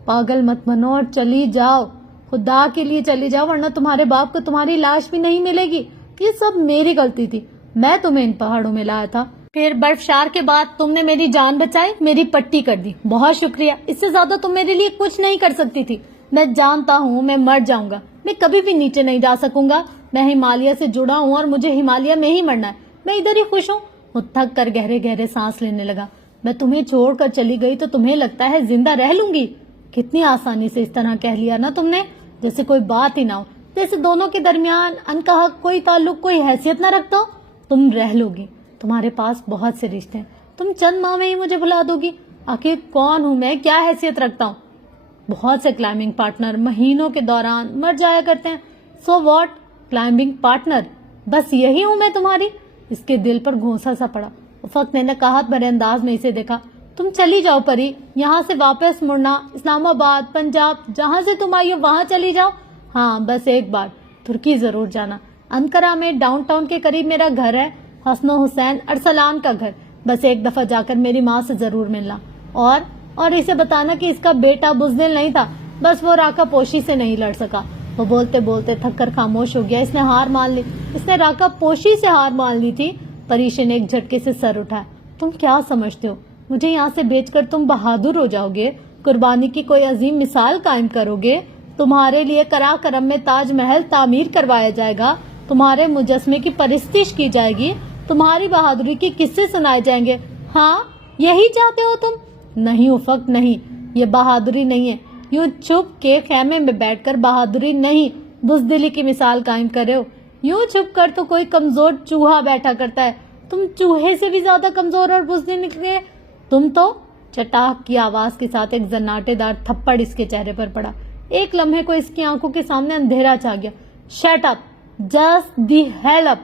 پاگل مت بنو اور چلی جاؤ, خدا کے لیے چلی جاؤ, ورنہ تمہارے باپ کو تمہاری لاش بھی نہیں ملے گی. یہ سب میری غلطی تھی, میں تمہیں ان پہاڑوں میں لایا تھا. پھر برفشار کے بعد تم نے میری جان بچائی, میری پٹی کر دی. بہت شکریہ, اس سے زیادہ تم میرے لیے کچھ نہیں کر سکتی تھی. میں جانتا ہوں میں مر جاؤں گا, میں کبھی بھی نیچے نہیں جا سکوں گا. میں ہمالیہ سے جڑا ہوں اور مجھے ہمالیہ میں ہی مرنا ہے. میں ادھر ہی خوش ہوں. وہ تھک کر گہرے سانس لینے لگا. میں تمہیں چھوڑ کر چلی گئی تو تمہیں لگتا ہے زندہ رہ لوں گی؟ کتنی آسانی سے اس طرح کہہ لیا نا تم نے, جیسے کوئی بات ہی نہ ہو, جیسے دونوں کے درمیان انکہا کوئی تعلق, کوئی حیثیت نہ رکھتا ہو. تم رہ لو گی, تمہارے پاس بہت سے رشتے ہیں, تم چند ماہ میں ہی مجھے بھلا دو گی. آخر کون ہوں میں, کیا حیثیت رکھتا ہوں؟ بہت سے کلائمبنگ پارٹنر مہینوں کے دوران مر جایا کرتے ہیں. سو واٹ, کلائمبنگ پارٹنر, بس یہی ہوں میں تمہاری. اس کے دل پر گھونسا سا پڑا. افق نے نقاہت بھرے انداز میں اسے دیکھا. تم چلی جاؤ پری, یہاں سے واپس مڑنا, اسلام آباد, پنجاب, جہاں سے تم آئی ہو وہاں چلی جاؤ. ہاں, بس ایک بار ترکی ضرور جانا. انقرہ میں ڈاؤن ٹاؤن کے قریب میرا گھر ہے, حسن و حسین ارسلان کا گھر. بس ایک دفعہ جا کر میری ماں سے ضرور ملنا, اور اسے بتانا کہ اس کا بیٹا بزدل نہیں تھا, بس وہ راکا پوشی سے نہیں لڑ سکا. وہ بولتے بولتے تھک کر خاموش ہو گیا. اس نے ہار مان لی, اس نے راکا پوشی سے ہار مان لی تھی. پریشے نے ایک جھٹکے سے سر اٹھایا. تم کیا سمجھتے ہو مجھے یہاں سے بیچ کر تم بہادر ہو جاؤ گے, قربانی کی کوئی عظیم مثال قائم کرو گے, تمہارے لیے کرا کرم میں تاج محل تعمیر کروایا جائے گا, تمہارے مجسمے کی پرستش کی جائے گی, تمہاری بہادری کے قصے سنائے جائیں گے. ہاں, یہی چاہتے ہو تم؟ نہیں افق, نہیں, یہ بہادری نہیں ہے. یوں چھپ کے خیمے میں بیٹھ کر بہادری نہیں, بزدلی کی مثال قائم کر رہے ہو. یوں چھپ کر تو کوئی کمزور چوہا بیٹھا کرتا ہے, تم چوہے سے بھی زیادہ کمزور اور بزدل نکلے. تم تو, چٹاک کی آواز کے ساتھ ایک زناٹے دار تھپڑ اس کے چہرے پر پڑا. ایک لمحے کو اس کی آنکھوں کے سامنے اندھیرا چھا گیا. Shut up, just the hell up,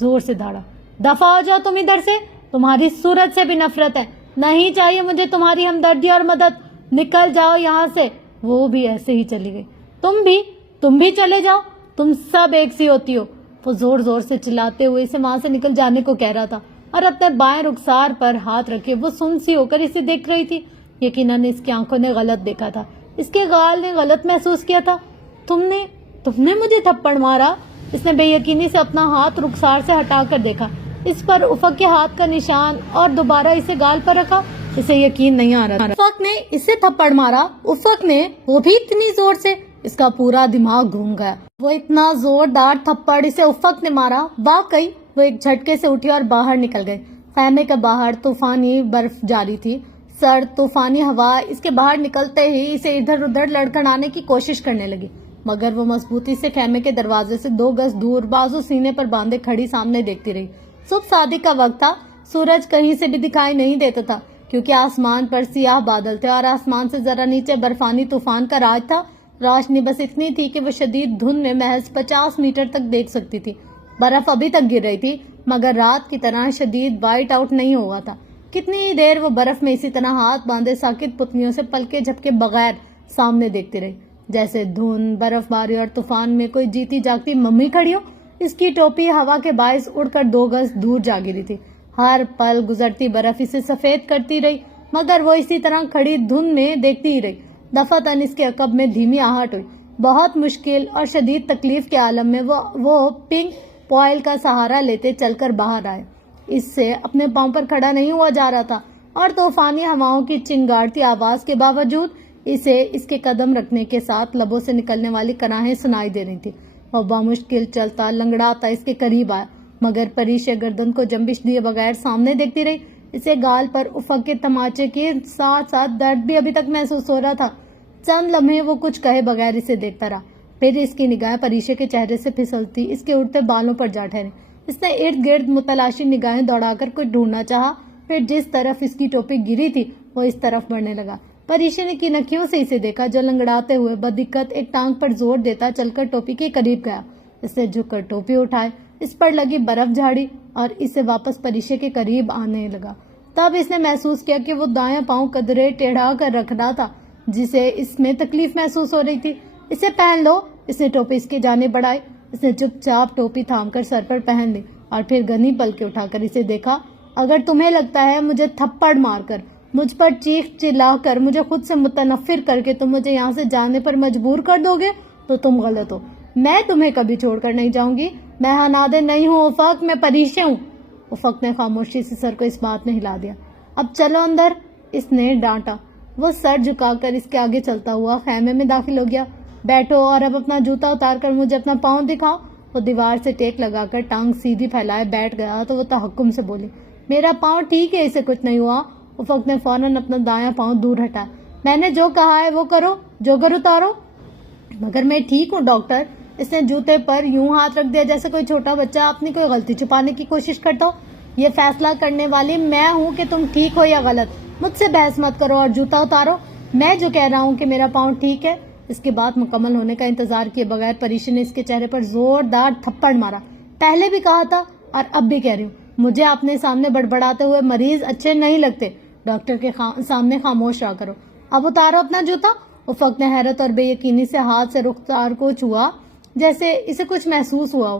زور سے دھاڑا. دفع ہو جاؤ تم ادھر سے, تمہاری صورت سے بھی نفرت ہے, نہیں چاہیے مجھے تمہاری ہمدردی اور مدد, نکل جاؤ یہاں سے. وہ بھی ایسے ہی چلی گئی. تم بھی چلے جاؤ, تم سب ایک سی ہوتی ہو. وہ زور زور سے چلاتے ہوئے اسے وہاں سے نکل جانے کو کہہ رہا تھا اور اپنے بائیں رخسار پر ہاتھ رکھے وہ سن سی ہو کر اسے دیکھ رہی تھی. یقیناً اس کی آنکھوں نے غلط دیکھا تھا, اس کے غال نے غلط محسوس کیا تھا. تم نے مجھے تھپڑ مارا. اس نے بے یقینی سے اپنا ہاتھ رخسار سے ہٹا کر دیکھا. اس پر افق کے ہاتھ کا نشان اور دوبارہ اسے گال پر رکھا. اسے یقین نہیں آ رہا. افق نے اسے تھپڑ مارا. افق نے, وہ بھی اتنی زور سے. اس کا پورا دماغ گھوم گیا. وہ اتنا زوردار تھپڑ اسے افق نے مارا. واقعی وہ ایک جھٹکے سے اٹھی اور باہر نکل گئے. خیمے کے باہر طوفانی برف جاری تھی. سرد طوفانی ہوا اس کے باہر نکلتے ہی اسے ادھر ادھر لڑکھڑانے کی کوشش کرنے لگی, مگر وہ مضبوطی سے خیمے کے دروازے سے 2 گز دور بازو سینے پر باندھے کھڑی سامنے دیکھتی رہی. صبح صادق کا وقت تھا. سورج کہیں سے بھی دکھائی نہیں دیتا تھا کیونکہ آسمان پر سیاہ بادل تھے اور آسمان سے ذرا نیچے برفانی طوفان کا راج تھا. روشنی بس اتنی تھی کہ وہ شدید دھند میں محض 50 میٹر تک دیکھ سکتی تھی. برف ابھی تک گر رہی تھی مگر رات کی طرح شدید وائٹ آؤٹ نہیں ہوا تھا. کتنی ہی دیر وہ برف میں اسی طرح ہاتھ باندھے ساکت پتلیوں سے پلکے جھپکے بغیر سامنے دیکھتی رہی, جیسے دھند, برف باری اور طوفان میں کوئی جیتی جاگتی ممی کھڑی ہو. اس کی ٹوپی ہوا کے باعث اڑ کر 2 گز دور جا گری تھی. ہر پل گزرتی برف اسے سفید کرتی رہی مگر وہ اسی طرح کھڑی دھند میں دیکھتی ہی رہی. دفعتاً اس کے عقب میں دھیمی آہٹ ہوئی. بہت مشکل اور شدید تکلیف کے عالم میں وہ پنک پوائل کا سہارا لیتے چل کر باہر آئے. اس سے اپنے پاؤں پر کھڑا نہیں ہوا جا رہا تھا اور طوفانی ہواؤں کی چنگاڑتی آواز کے باوجود اسے اس کے قدم رکھنے کے ساتھ لبوں سے نکلنے والی کراہیں سنائی دے رہی تھی. وہ بامشکل چلتا لنگڑاتا اس کے قریب آیا مگر پریشے گردن کو جنبش دیے بغیر سامنے دیکھتی رہی. اسے گال پر افق کے تماچے کے ساتھ ساتھ درد بھی ابھی تک محسوس ہو رہا تھا. چند لمحے وہ کچھ کہے بغیر اسے دیکھتا رہا. پھر اس کی نگاہ پریشے کے چہرے سے پھسلتی اس کے اڑتے بالوں پر جا ٹھہری. اس نے ارد گرد متلاشی نگاہیں دوڑا کر کچھ ڈھونڈنا چاہا. پھر جس طرف اس کی ٹوپی گری تھی وہ اس طرف بڑھنے لگا. پریشے نے کی نکھیوں سے اسے دیکھا جو لنگڑاتے ہوئے بددقت ایک ٹانگ پر زور دیتا چل کر ٹوپی کے قریب گیا. اس نے جھک کر ٹوپی اٹھائے, اس پر لگی برف جھاڑی اور اسے واپس پریشے کے قریب آنے لگا. تب اس نے محسوس کیا کہ وہ دایاں پاؤں قدرے ٹیڑھا کر رکھنا تھا جسے اس میں تکلیف محسوس ہو رہی تھی. اسے پہن لو. اس نے ٹوپی اس کی جانب بڑھائی. اس نے چپ چاپ ٹوپی تھام کر سر پر پہن لی اور پھر گھنی پل کے اٹھا کر اسے دیکھا. اگر تمہیں لگتا ہے مجھے تھپڑ مار کر, مجھ پر چیخ چلا کر, مجھے خود سے متنفر کر کے تم مجھے یہاں سے جانے پر مجبور کر دو گے تو تم غلط ہو. میں تمہیں کبھی چھوڑ کر نہیں جاؤں گی. میں حنادے نہیں ہوں افق, میں پریشے ہوں. افق نے خاموشی سے سر کو اس بات میں ہلا دیا. اب چلو اندر, اس نے ڈانٹا. وہ سر جھکا کر اس کے آگے چلتا ہوا خیمے میں داخل ہو گیا. بیٹھو اور اب اپنا جوتا اتار کر مجھے اپنا پاؤں دکھاؤ. وہ دیوار سے ٹیک لگا کر ٹانگ سیدھی پھیلائے بیٹھ گیا تو وہ تحکم سے بولی, میرا پاؤں ٹھیک ہے, اسے کچھ نہیں ہوا. افق نے فوراً اپنا دایاں پاؤں دور ہٹایا. میں نے جو کہا ہے وہ کرو, جوگر اتارو. مگر میں ٹھیک ہوں ڈاکٹر. اس نے جوتے پر یوں ہاتھ رکھ دیا جیسے کوئی چھوٹا بچہ اپنی کوئی غلطی چھپانے کی کوشش کرتا ہو. یہ فیصلہ کرنے والی میں ہوں کہ تم ٹھیک ہو یا غلط. مجھ سے بحث مت کرو اور جوتا اتارو. میں جو کہہ رہا ہوں کہ میرا پاؤں ٹھیک ہے. اس کی بات مکمل ہونے کا انتظار کیے بغیر پریشی نے اس کے چہرے پر زوردار تھپڑ مارا. پہلے بھی کہا تھا اور اب بھی کہہ رہی ہوں, مجھے اپنے سامنے بڑبڑاتے ہوئے مریض اچھے نہیں لگتے. ڈاکٹر کے سامنے خاموش رہا کرو. اب اتارو اپنا جوتا. افق نے حیرت اور بے یقینی سے ہاتھ سے رخسار کو چھوا جیسے اسے کچھ محسوس ہوا ہو.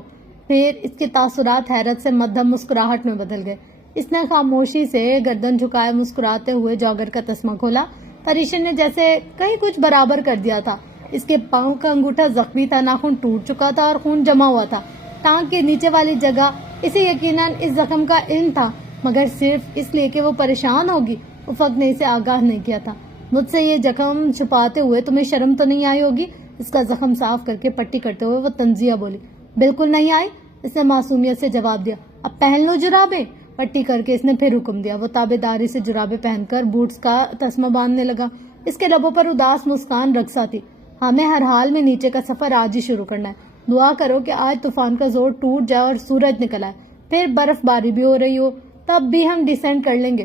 پھر اس کے تاثرات حیرت سے مدھم مسکراہٹ میں بدل گئے. اس نے خاموشی سے گردن جھکائے مسکراتے ہوئے جاگر کا تسمہ کھولا. پریشن نے جیسے کہیں کچھ برابر کر دیا تھا. اس کے پاؤں کا انگوٹھا زخمی تھا, ناخن ٹوٹ چکا تھا اور خون جمع ہوا تھا ٹانگ کے نیچے والی جگہ. اسے یقیناً اس زخم کا علم تھا مگر صرف اس لیے کہ وہ پریشان ہوگی. افق نے اسے آگاہ نہیں کیا تھا. مجھ سے یہ زخم چھپاتے ہوئے تمہیں شرم تو نہیں آئی ہوگی. اس کا زخم صاف کر کے پٹی کرتے ہوئے وہ تنزیہ بولی. بالکل نہیں آئی. اس نے معصومیت سے جواب دیا. اب پہن لو جرابیں. پٹی کر کے اس نے پھر حکم دیا. وہ تابع داری سے جرابیں پہن کر بوٹس کا تسمہ باندھنے لگا. اس کے لبوں پر اداس مسکان رقصہ تھی. ہمیں ہر حال میں نیچے کا سفر آج ہی شروع کرنا ہے. دعا کرو کہ آج طوفان کا زور ٹوٹ جائے اور سورج نکل آئے. پھر برف باری بھی ہو رہی ہو, تب بھی ہم ڈیسینڈ کر لیں گے.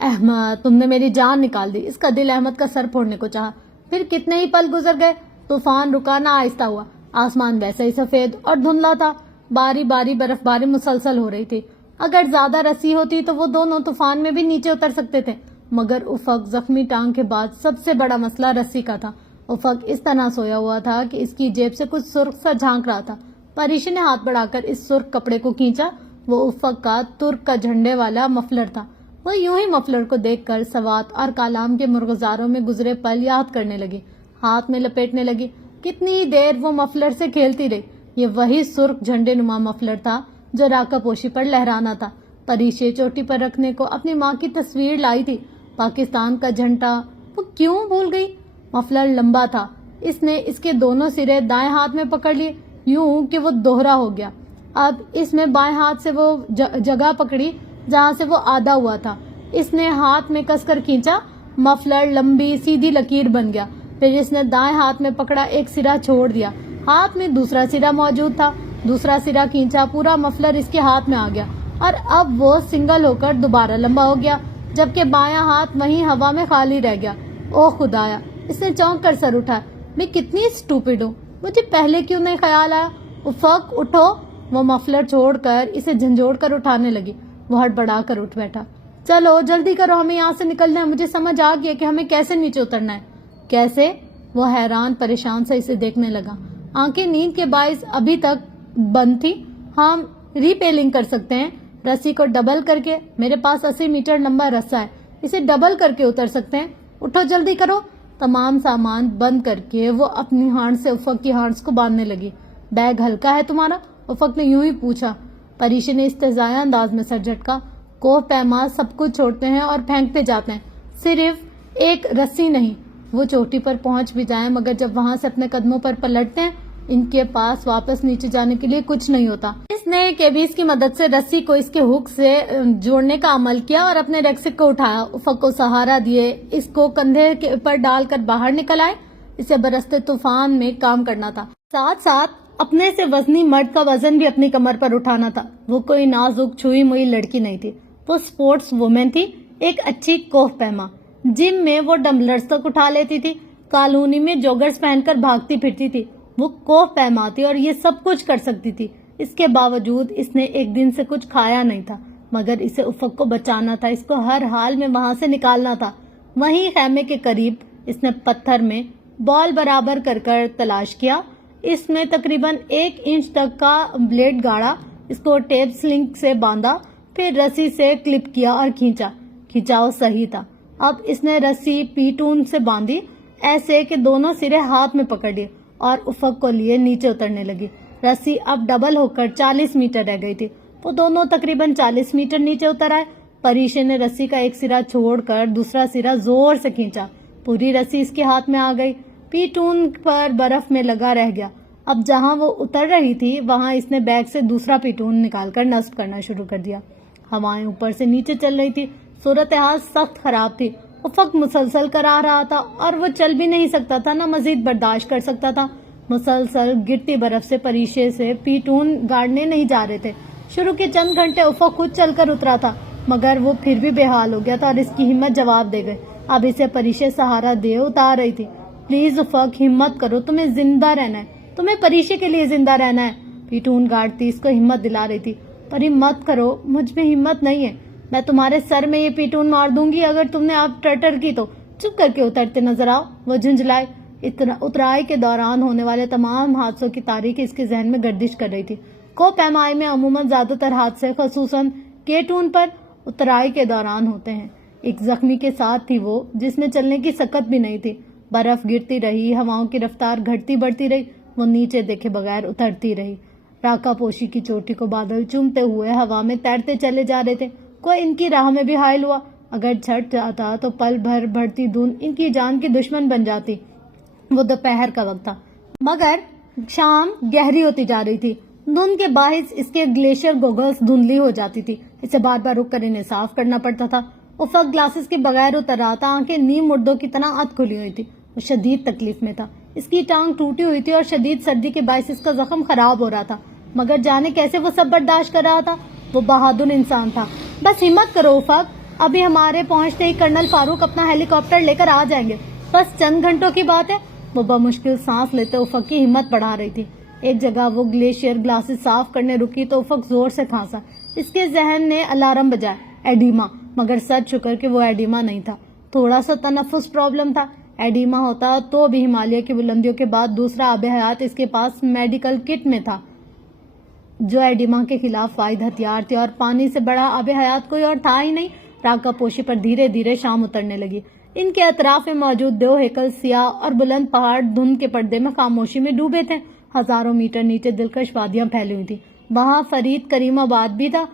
احمد تم نے میری جان نکال دی. اس کا دل احمد کا سر پھوڑنے کو چاہا. پھر کتنے ہی پل گزر گئے. طوفان رکا نہ آہستہ ہوا. آسمان ویسے ہی سفید اور دھندلا تھا. باری باری برف باری مسلسل ہو رہی تھی. اگر زیادہ رسی ہوتی تو وہ دونوں طوفان میں بھی نیچے اتر سکتے تھے. مگر افق زخمی ٹانگ کے بعد سب سے بڑا مسئلہ رسی کا تھا. افق اس طرح سویا ہوا تھا کہ اس کی جیب سے کچھ سرخ سا جھانک رہا تھا. پریشی نے ہاتھ بڑھا کر اس سرخ کپڑے کو کھینچا. وہ افق کا ترک کا جھنڈے والا مفلر تھا. وہ یوں ہی مفلر کو دیکھ کر سوات اور کالام کے مرغزاروں میں گزرے پل یاد کرنے لگی. ہاتھ میں لپیٹنے لگی. کتنی دیر وہ مفلر سے کھیلتی رہی. یہ وہی سرخ جھنڈے نما مفلر تھا جو راکا پوشی پر لہرانا تھا. پریشے چوٹی پر رکھنے کو اپنی ماں کی تصویر لائی تھی. پاکستان کا جھنڈا وہ کیوں بھول گئی؟ مفلر لمبا تھا. اس نے اس کے دونوں سرے دائیں ہاتھ میں پکڑ لیے یوں کہ وہ دوہرا ہو گیا. اب اس میں بائیں ہاتھ سے وہ جگہ پکڑی جہاں سے وہ آدھا ہوا تھا. اس نے ہاتھ میں کس کر کھینچا. مفلر لمبی سیدھی لکیر بن گیا. پھر اس نے دائیں ہاتھ میں پکڑا ایک سرا چھوڑ دیا. ہاتھ میں دوسرا سرا موجود تھا. دوسرا سرا کھینچا. پورا مفلر اس کے ہاتھ میں آ گیا اور اب وہ سنگل ہو کر دوبارہ لمبا ہو گیا جبکہ بایاں ہاتھ وہیں ہوا میں خالی رہ گیا. او خدایا! اس نے چونک کر سر اٹھا. میں کتنی اسٹوپڈ ہوں. مجھے پہلے کیوں نہیں خیال آیا؟ افق اٹھو. وہ مفلر چھوڑ کر اسے جھنجھوڑ کر اٹھانے لگی. وہ ہڑبڑا کر اٹھ بیٹھا. چلو جلدی کرو, ہمیں یہاں سے نکلنا ہے. مجھے سمجھ آ گیا کہ ہمیں کیسے نیچے اترنا ہے. کیسے؟ وہ حیران پریشان سے اسے دیکھنے لگا. آنکھیں نیند کے باعث ابھی تک بند تھی. ہم ریپیلنگ کر سکتے ہیں رسی کو ڈبل کر کے. میرے پاس 80 میٹر لمبا رسا ہے, اسے ڈبل کر کے اتر سکتے ہیں. اٹھو جلدی کرو. تمام سامان بند کر کے وہ اپنی ہانڈ سے افق کی ہانڈ کو باندھنے لگی. بیگ ہلکا ہے تمہارا؟ افق نے یوں ہی پوچھا. پریشی نے استہزائیہ انداز میں سر جھٹکا. کوہ پیما سب کچھ چھوڑتے ہیں اور پھینکتے جاتے ہیں, صرف ایک رسی نہیں. وہ چوٹی پر پہنچ بھی جائیں مگر جب وہاں سے اپنے قدموں پر پلٹتے ہیں ان کے پاس واپس نیچے جانے کے لیے کچھ نہیں ہوتا. اس نے کیبیز کی مدد سے رسی کو اس کے ہک سے جوڑنے کا عمل کیا اور اپنے ریکسک کو اٹھایا. افق کو سہارا دیے اس کو کندھے پر ڈال کر باہر نکل آئے. اسے برستے طوفان میں کام کرنا تھا. ساتھ ساتھ اپنے سے وزنی مرد کا وزن بھی اپنی کمر پر اٹھانا تھا. وہ کوئی نازک چھوئی موئی لڑکی نہیں تھی. وہ سپورٹس وومن تھی, ایک اچھی کوہ پیما. جم میں وہ ڈمبلرز تک اٹھا لیتی تھی. کالونی میں جوگرز پہن کر بھاگتی پھرتی تھی. وہ کوہ پیما تھی اور یہ سب کچھ کر سکتی تھی. اس کے باوجود اس نے ایک دن سے کچھ کھایا نہیں تھا مگر اسے افق کو بچانا تھا. اس کو ہر حال میں وہاں سے نکالنا تھا. وہیں خیمے کے قریب اس نے پتھر میں بال برابر کر کر تلاش کیا. اس میں تقریباً 1 انچ تک کا بلیڈ گاڑا. اس کو ٹیپ سلنگ سے باندھا, پھر رسی سے کلپ کیا اور کھینچا. کھینچاؤ صحیح تھا. اب اس نے رسی پیٹون سے باندھی ایسے کہ دونوں سرے ہاتھ میں پکڑ لیے اور افق کو لیے نیچے اترنے لگی. رسی اب ڈبل ہو کر 40 میٹر رہ گئی تھی. وہ دونوں تقریباً 40 میٹر نیچے اتر آئے. پریشے نے رسی کا ایک سرا چھوڑ کر دوسرا سرا زور سے کھینچا. پوری رسی اس کے ہاتھ میں آ گئی. پیٹون پر برف میں لگا رہ گیا. اب جہاں وہ اتر رہی تھی وہاں اس نے بیگ سے دوسرا پیٹون نکال کر نصب کرنا شروع کر دیا. ہوائیں اوپر سے نیچے چل رہی تھی. صورتحال سخت خراب تھی. افق مسلسل کرا رہا تھا اور وہ چل بھی نہیں سکتا تھا نہ مزید برداشت کر سکتا تھا. مسلسل گرتی برف سے پریشے سے پیٹون گاڑنے نہیں جا رہے تھے. شروع کے چند گھنٹے افق خود چل کر اترا تھا مگر وہ پھر بھی بے حال ہو گیا تھا اور اس کی ہمت جواب دے گئی. اب اسے پریشے سہارا دے اتار رہی تھی. پلیز افق ہمت کرو, تمہیں زندہ رہنا ہے, تمہیں پریشے کے لیے زندہ رہنا ہے. پیٹون گاڑتی اس کو ہمت دلا رہی تھی. پر ہمت کرو, مجھ میں ہمت نہیں ہے. میں تمہارے سر میں یہ پیٹون مار دوں گی اگر تم نے آپ ٹرٹر کی تو. چپ کر کے اترتے نظر آؤ. وہ جھنجھلائے. اترائی کے دوران ہونے والے تمام حادثوں کی تاریخ اس کے ذہن میں گردش کر رہی تھی. کوہ پیمائی میں عموماً زیادہ تر حادثے خصوصاً کیٹون پر اترائی کے دوران ہوتے ہیں. ایک زخمی کے ساتھ تھی وہ جس میں چلنے کی سکت بھی نہیں تھی. برف گرتی رہی, ہواؤں کی رفتار گھٹتی بڑھتی رہی. وہ نیچے دیکھے بغیر اترتی رہی. راکا پوشی کی چوٹی کو بادل چومتے ہوئے ہوا میں تیرتے چلے جا رہے تھے. کوئی ان کی راہ میں بھی حائل ہوا. اگر چھٹ جاتا تو پل بھر بڑھتی دھند ان کی جان کی دشمن بن جاتی. وہ دوپہر کا وقت تھا مگر شام گہری ہوتی جا رہی تھی. دھند کے باعث اس کے گلیشیئر گوگلز دھندلی ہو جاتی تھی. اسے بار بار رک کر انہیں صاف کرنا پڑتا تھا. افق گلاسز کے بغیر اتر رہا تھا. آنکھیں نیم مردوں کی طرح ات کھلی ہوئی تھی. وہ شدید تکلیف میں تھا. اس کی ٹانگ ٹوٹی ہوئی تھی اور شدید سردی کے باعث اس کا زخم خراب ہو رہا تھا مگر جانے کیسے وہ سب برداشت کر رہا تھا. وہ بہادر انسان تھا. بس ہمت کرو افق, ابھی ہمارے پہنچتے ہی کرنل فاروق اپنا ہیلی کاپٹر لے کر آ جائیں گے، بس چند گھنٹوں کی بات ہے۔ وہ بمشکل سانس لیتے افق کی ہمت بڑھا رہی تھی۔ ایک جگہ وہ گلیشیئر گلاسز صاف کرنے رکی تو افق زور سے کھانسا۔ اس کے ذہن نے الارم بجایا، ایڈیما، مگر سچ شکر کہ وہ ایڈیما نہیں تھا، تھوڑا سا تنفس پرابلم تھا۔ ایڈیما ہوتا تو بھی ہمالیہ کی بلندیوں کے بعد دوسرا آب حیات اس کے پاس میڈیکل کٹ میں تھا، جو ایڈیما کے خلاف واحد ہتھیار تھے، اور پانی سے بڑا آب حیات کوئی اور تھا ہی نہیں۔ راکا پوشی پر دھیرے دھیرے شام اترنے لگی۔ ان کے اطراف میں موجود 2 ہیکل سیاہ اور بلند پہاڑ دھند کے پردے میں خاموشی میں ڈوبے تھے۔ ہزاروں میٹر نیچے دلکش وادیاں پھیلی ہوئی تھی۔ وہاں فرید کریم آباد بھی تھا،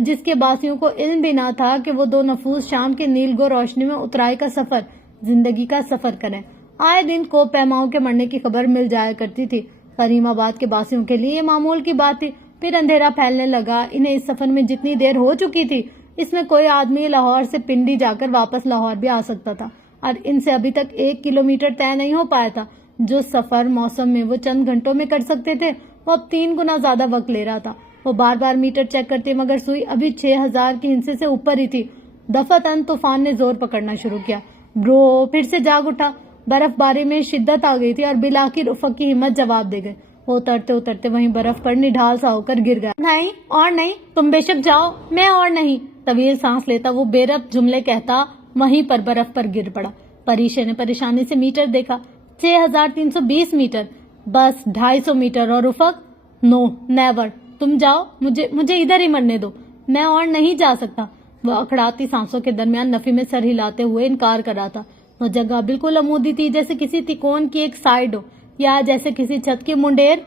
جس کے باسیوں کو علم بھی نہ تھا کہ وہ 2 نفوس شام کے نیل گو روشنی میں اترائی کا سفر، زندگی کا سفر کریں۔ آئے دن کو پیماؤں کے مرنے کی خبر مل جایا کرتی تھی۔ کریم آباد کے باسیوں کے لیے یہ معمول کی بات تھی۔ پھر اندھیرا پھیلنے لگا۔ انہیں اس سفر میں جتنی دیر ہو چکی تھی، اس میں کوئی آدمی لاہور سے پنڈی جا کر واپس لاہور بھی آ سکتا تھا، اور ان سے ابھی تک 1 کلومیٹر طے نہیں ہو پایا تھا۔ جو سفر موسم میں وہ چند گھنٹوں میں کر سکتے تھے، وہ اب 3 گنا زیادہ وقت لے رہا تھا۔ وہ بار بار میٹر چیک کرتے مگر سوئی ابھی 6000 کی ہندسے سے اوپر ہی تھی۔ دفعتاً طوفان نے زور پکڑنا شروع کیا۔ برو پھر سے جاگ اٹھا۔ برف باری میں شدت آ گئی تھی اور بالآخر افق کی ہمت جواب دے گئے۔ وہ اترتے اترتے وہیں برف پر نڈھال سا ہو کر گر گیا۔ نہیں اور نہیں، تم بے شک جاؤ، میں اور نہیں۔ طویل سانس لیتا وہ بے ربط جملے کہتا وہیں پر برف پر گر پڑا۔ پریشے نے پریشانی سے میٹر دیکھا۔ 6320 میٹر، بس 250 میٹر اور افق۔ نو نیور، تم جاؤ، مجھے ادھر ہی مرنے دو، میں اور نہیں جا سکتا۔ وہ اکھڑاتی سانسوں کے درمیان نفی میں سر ہلاتے ہوئے انکار کر رہا تھا۔ وہ جگہ بالکل عمودی تھی، جیسے کسی تکون کی ایک سائڈ ہو، یا جیسے کسی چھت کی منڈیر۔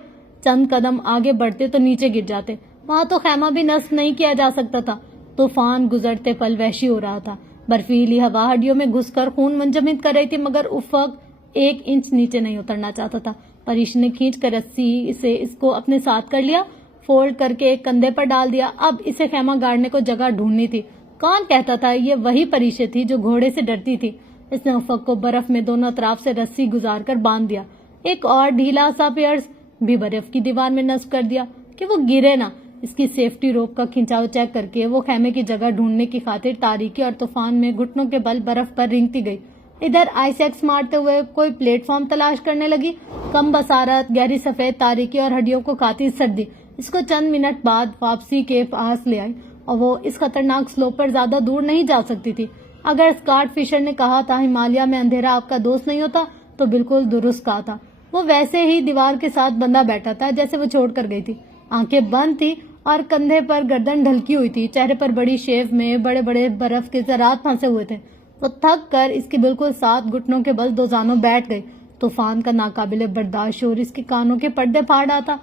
چند قدم آگے بڑھتے تو نیچے گر جاتے۔ وہاں تو خیمہ بھی نصب نہیں کیا جا سکتا تھا۔ طوفان گزرتے پل وحشی ہو رہا تھا۔ برفیلی ہوا ہڈیوں میں گھس کر خون منجمد کر رہی تھی، مگر افق 1 انچ نیچے نہیں اترنا چاہتا تھا۔ پریش نے کھینچ کر رسی سے اس کو اپنے ساتھ کر لیا، فولڈ کر کے ایک کندھے پر ڈال دیا۔ اب اسے خیمہ گاڑنے کو جگہ ڈھونڈنی تھی۔ کون کہتا تھا یہ وہی پریشے تھی جو گھوڑے سے ڈرتی تھی۔ اس نے افق کو برف میں دونوں اطراف سے رسی گزار کر باندھ دیا۔ ایک اور ڈھیلا سا پیئرس بھی برف کی دیوار میں نصب کر دیا کہ وہ گرے نہ۔ اس کی سیفٹی روپ کا کھینچاؤ چیک کر کے وہ خیمے کی جگہ ڈھونڈنے کی خاطر تاریکی اور طوفان میں گھٹنوں کے بل برف پر رینگتی گئی۔ ادھر آئس ایکس مارتے ہوئے کوئی پلیٹ فارم تلاش کرنے لگی۔ کم بصارت، گہری سفید تاریکی اور ہڈیوں کو کھاتی سردی اس کو چند منٹ بعد واپسی کے پاس لے آئی، اور وہ اس خطرناک سلوپ پر زیادہ دور نہیں جا سکتی تھی۔ اگر اسکاٹ فشر نے کہا تھا ہمالیہ میں اندھیرا آپ کا دوست نہیں ہوتا، تو بالکل درست کہا تھا۔ وہ ویسے ہی دیوار کے ساتھ بندھا بیٹھا تھا جیسے وہ چھوڑ کر گئی تھی۔ آنکھیں بند تھی اور کندھے پر گردن ڈھلکی ہوئی تھی۔ چہرے پر بڑی شیو میں بڑے بڑے برف کے ذرات پھنسے ہوئے تھے۔ وہ تھک کر اس کے بالکل ساتھ گھٹنوں کے بل دوزانوں بیٹھ گئی۔ طوفان کا ناقابل برداشت شور اس کے کانوں کے پردے پھاڑ رہا تھا۔